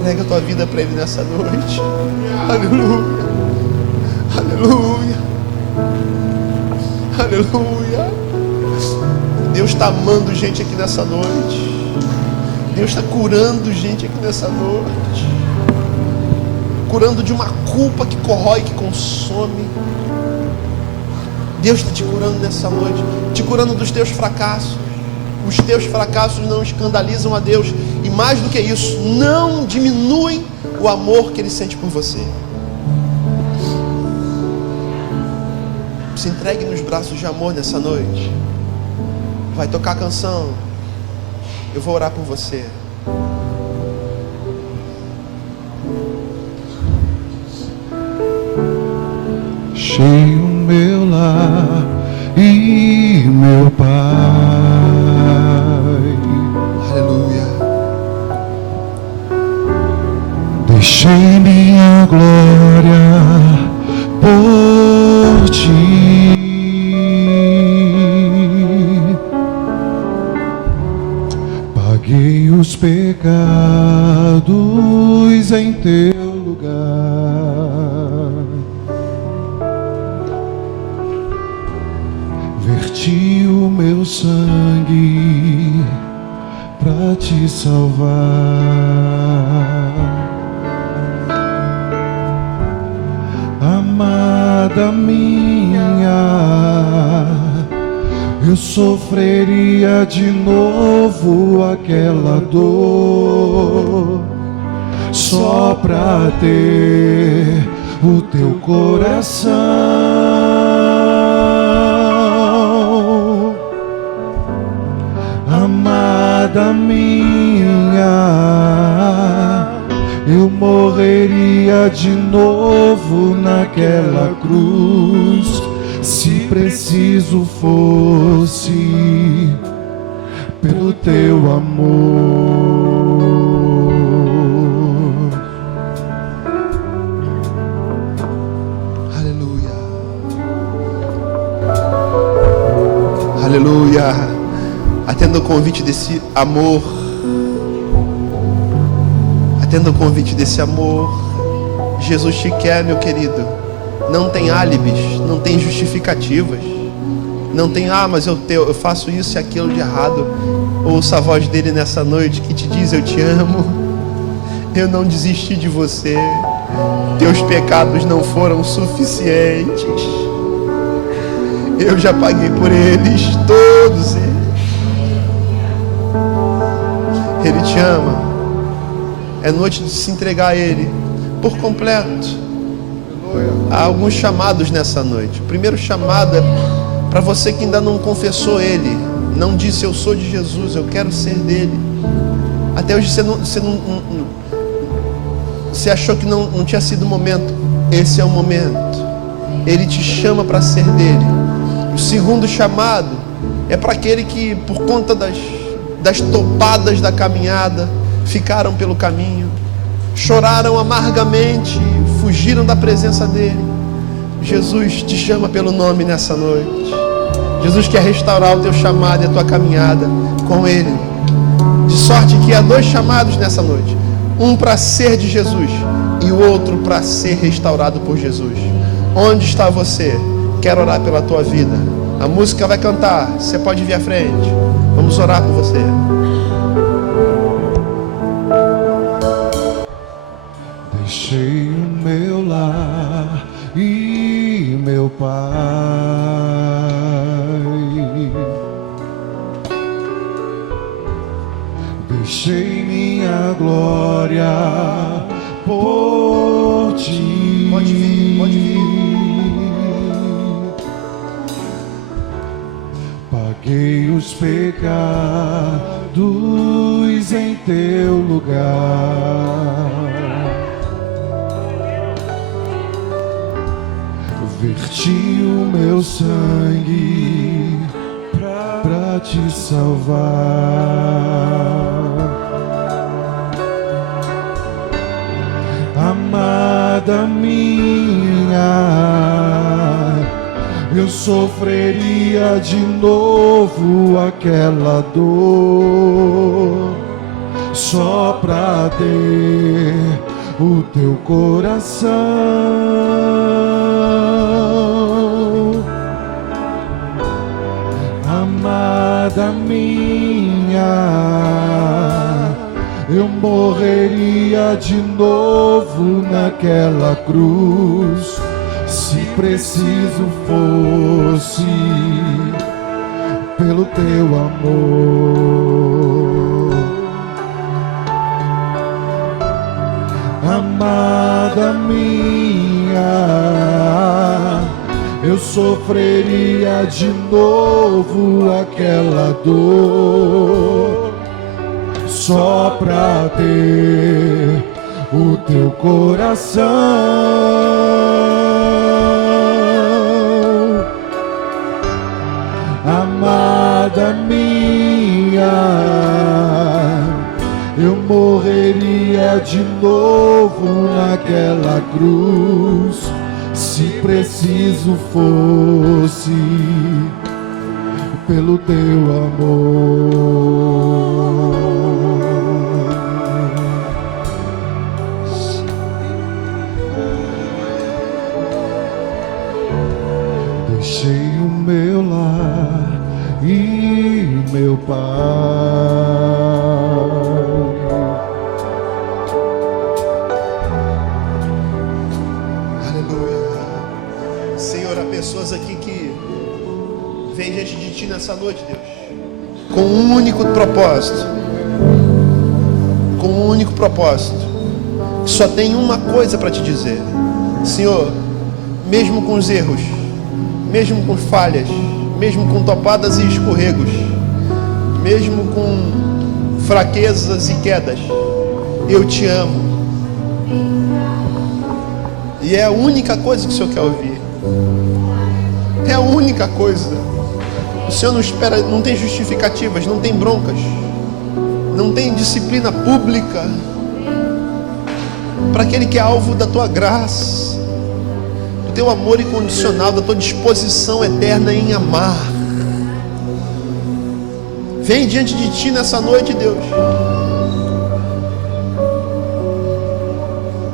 Entrega a tua vida para Ele nessa noite. Aleluia. Aleluia. Aleluia. Deus está amando gente aqui nessa noite. Deus está curando gente aqui nessa noite. Curando de uma culpa que corrói, que consome. Deus está te curando nessa noite. Te curando dos teus fracassos. Os teus fracassos não escandalizam a Deus. E mais do que isso, não diminuem o amor que Ele sente por você. Se entregue nos braços de amor nessa noite. Vai tocar a canção. Eu vou orar por você. Cheio meu lar e meu Pai. Aleluia. Deixei minha glória por Ti. Paguei os pecados em Teu lugar. Verti o meu sangue pra Te salvar. Amada minha, eu sofreria de novo aquela dor só pra ter o Teu coração. amada minha, eu morreria de novo naquela cruz, se preciso fosse, pelo teu amor. Aleluia. Aleluia. Atenda o convite desse amor. Atenda o convite desse amor. Jesus te quer, meu querido. Não tem álibis, não tem justificativas. Não tem, mas eu faço isso e aquilo de errado. Ouça a voz dele nessa noite que te diz: eu te amo. Eu não desisti de você. Teus pecados não foram suficientes. Eu já paguei por eles, todos eles. Ele te ama. É noite de se entregar a Ele por completo. Há alguns chamados nessa noite. O primeiro chamado é para você que ainda não confessou Ele, não disse: eu sou de Jesus, eu quero ser dele. Até hoje você achou que não tinha sido o momento. Esse é o momento. Ele te chama para ser dele. O segundo chamado é para aquele que, por conta das topadas da caminhada, ficaram pelo caminho, choraram amargamente, fugiram da presença dele. Jesus te chama pelo nome nessa noite. Jesus quer restaurar o teu chamado e a tua caminhada com ele. De sorte que há dois chamados nessa noite: um para ser de Jesus e o outro para ser restaurado por Jesus. Onde está você? Quero orar pela tua vida. A música vai cantar, você pode vir à frente. Vamos orar por você. Deixei o meu lar e meu pai, deixei minha glória por ti. Pode vir, pode vir. Paguei os pecados em teu lugar, verti o meu sangue pra te salvar. Amada minha, eu sofreria de novo aquela dor só pra ter o teu coração. Amada minha, eu morreria de novo naquela cruz, se preciso fosse, pelo teu amor. Amada minha, eu sofreria de novo aquela dor só pra ter o teu coração. Amada minha, eu morreria de novo naquela cruz, se preciso fosse, pelo teu amor. Deixei o meu lar e meu pai, pessoas aqui que vêm diante de Ti nessa noite, Deus, com um único propósito. Com um único propósito. Só tem uma coisa para Te dizer. Senhor, mesmo com os erros, mesmo com falhas, mesmo com topadas e escorregos, mesmo com fraquezas e quedas, eu te amo. E é a única coisa que o Senhor quer ouvir. É a única coisa. O Senhor não espera, não tem justificativas, não tem broncas, não tem disciplina pública para aquele que é alvo da tua graça, do teu amor incondicional, da tua disposição eterna em amar. Vem diante de ti nessa noite, Deus,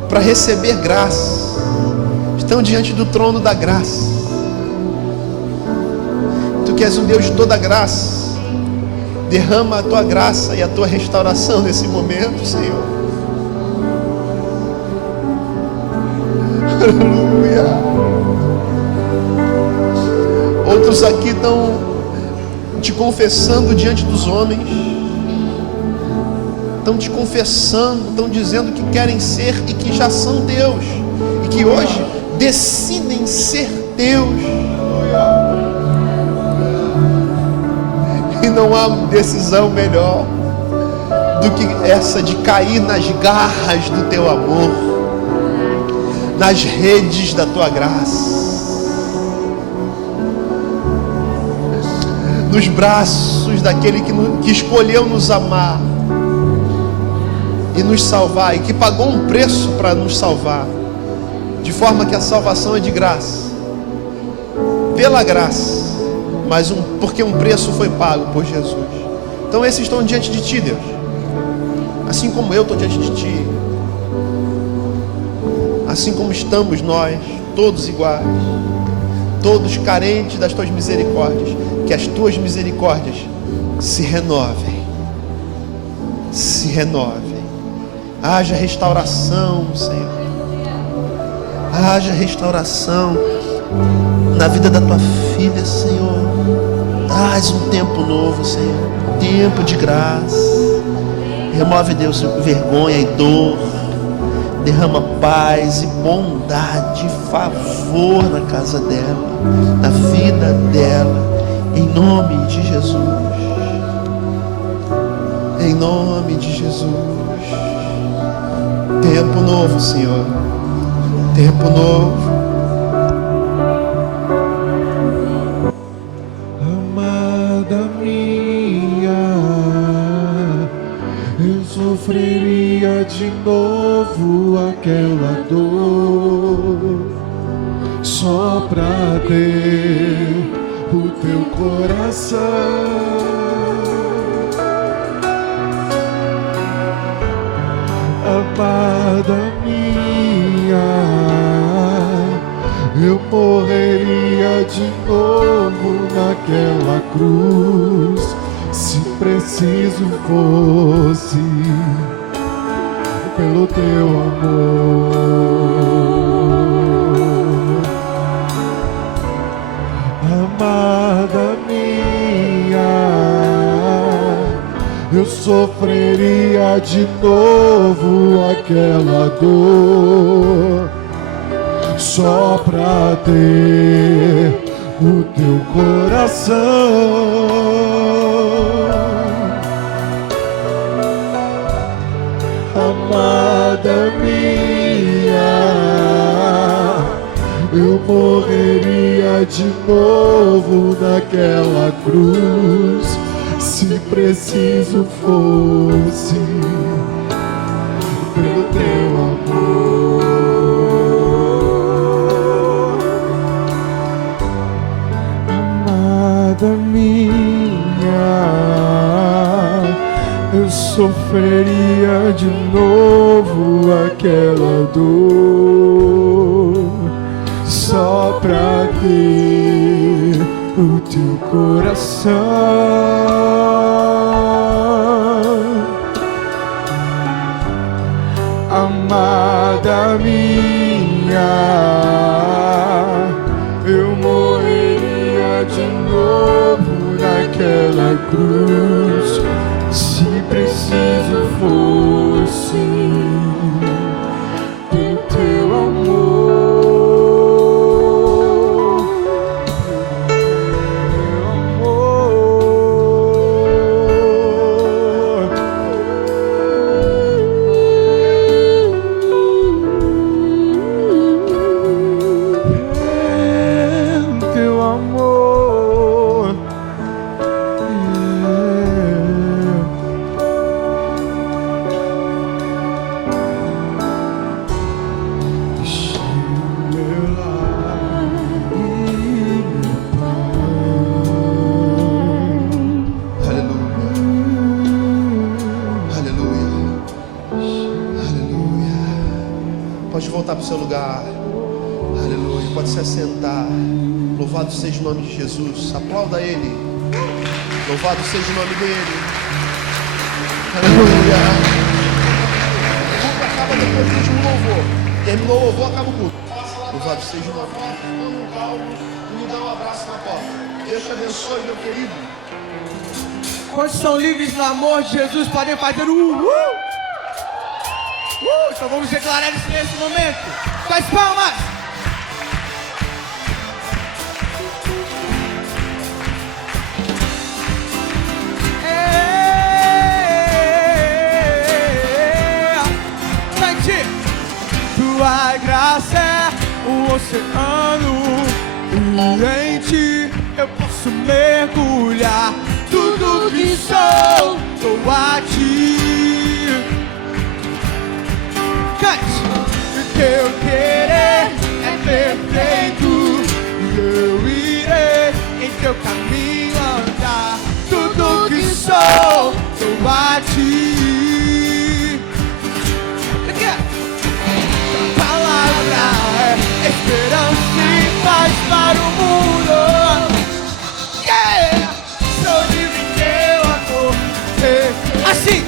para receber graça. Estão diante do trono da graça. Tu que és um Deus de toda graça, derrama a tua graça e a tua restauração nesse momento, Senhor. Aleluia. Outros aqui estão te confessando diante dos homens, estão te confessando, estão dizendo que querem ser e que já são Deus, e que hoje decidem ser Deus. E não há decisão melhor do que essa de cair nas garras do teu amor, nas redes da tua graça, nos braços daquele que escolheu nos amar e nos salvar, e que pagou um preço para nos salvar, de forma que a salvação é de graça, pela graça, mas porque um preço foi pago por Jesus. Então esses estão diante de ti, Deus, assim como eu estou diante de ti, assim como estamos nós, todos iguais, todos carentes das tuas misericórdias. Que as tuas misericórdias se renovem, se renovem. Haja restauração, Senhor. Haja restauração na vida da tua filha, Senhor. Traz um tempo novo, Senhor, tempo de graça. Remove, Deus, vergonha e dor. Derrama paz e bondade e favor na casa dela, na vida dela, em nome de Jesus. Em nome de Jesus. Tempo novo, Senhor. Tempo novo. Amada minha, eu sofreria de novo aquela dor só pra ter o teu coração. Amada minha, eu morreria de novo naquela cruz, se preciso fosse, pelo teu amor. Amada minha, eu sofreria de novo aquela dor só pra ter o teu coração. Amada minha, eu morreria de novo naquela cruz, se preciso fosse, pelo teu amor. Amada minha, eu sofreria de novo aquela dor só pra ter o teu coração. Amada minha, eu morreria de novo naquela cruz, se preciso fosse, pelo teu amor, do seu lugar. Aleluia. Pode se assentar. Louvado seja o nome de Jesus. Aplauda Ele. Louvado seja o nome dEle. Aleluia. O culto acaba depois do último louvor. Terminou o louvor, acaba o culto. Louvado seja o nome dEle. Me dá um abraço na porta. Deus te abençoe, meu querido. Quantos são livres no amor de Jesus podem fazer então vamos declarar isso nesse momento. Com as palmas. Cante. Tua graça é um oceano e em ti eu posso mergulhar. Tudo que sou a ti. Cante. O teu querer é perfeito e eu irei em teu caminho andar. Tudo que sou a ti. A palavra é esperança e paz para o mundo. Yeah! Sou livre em teu amor. Assim.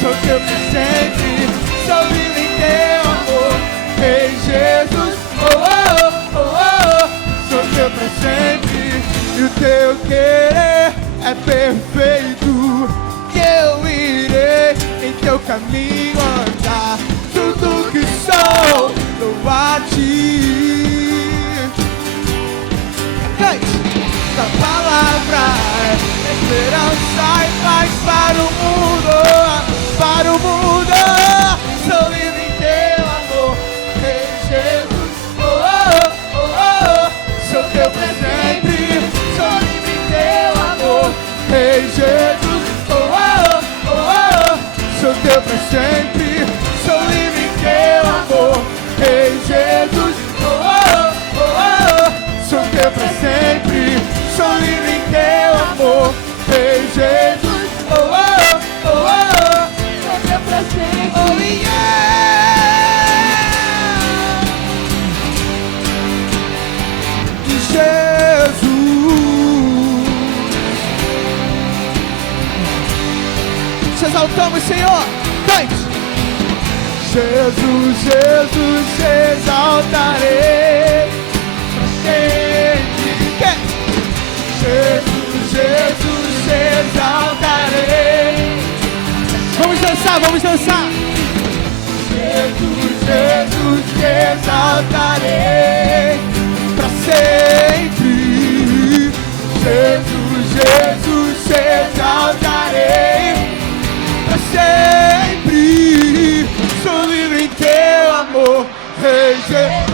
Sou teu presente. Sou livre em teu amor. Ei, Jesus. Sou teu presente. E o teu querer é perfeito. E eu irei em teu caminho andar. Tudo que sou a ti. Tua palavra é esperança e paz para o mundo, para o mundo. Sou livre em teu amor, em Jesus. Sou teu presente, sou livre em teu amor, em Jesus. Sou teu presente, sou livre em teu amor, em Jesus. Sou teu presente, sou livre em teu amor, em Jesus. Sou teu presente. Oh yeah! Jesus. Te exaltamos, Senhor. Cante. Jesus, Jesus, te exaltarei. Jesus, Jesus, te exaltarei. Vamos dançar, vamos dançar. Jesus, Jesus, te exaltarei pra sempre. Jesus, Jesus, te exaltarei pra sempre. Sou livre em teu amor, Rei Jesus.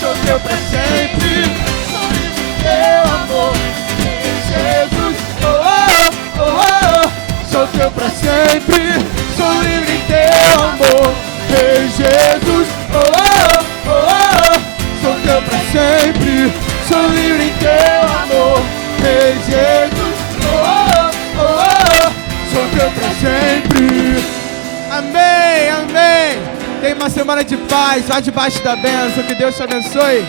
Sou teu pra sempre, sou livre em teu amor, Jesus. Sou teu pra sempre, sou livre em teu amor, Jesus. Sou teu pra sempre, sou livre em teu amor, Jesus. Sou teu pra sempre. Amém, amém. Tenha uma semana de paz, vá debaixo da bênção, que Deus te abençoe.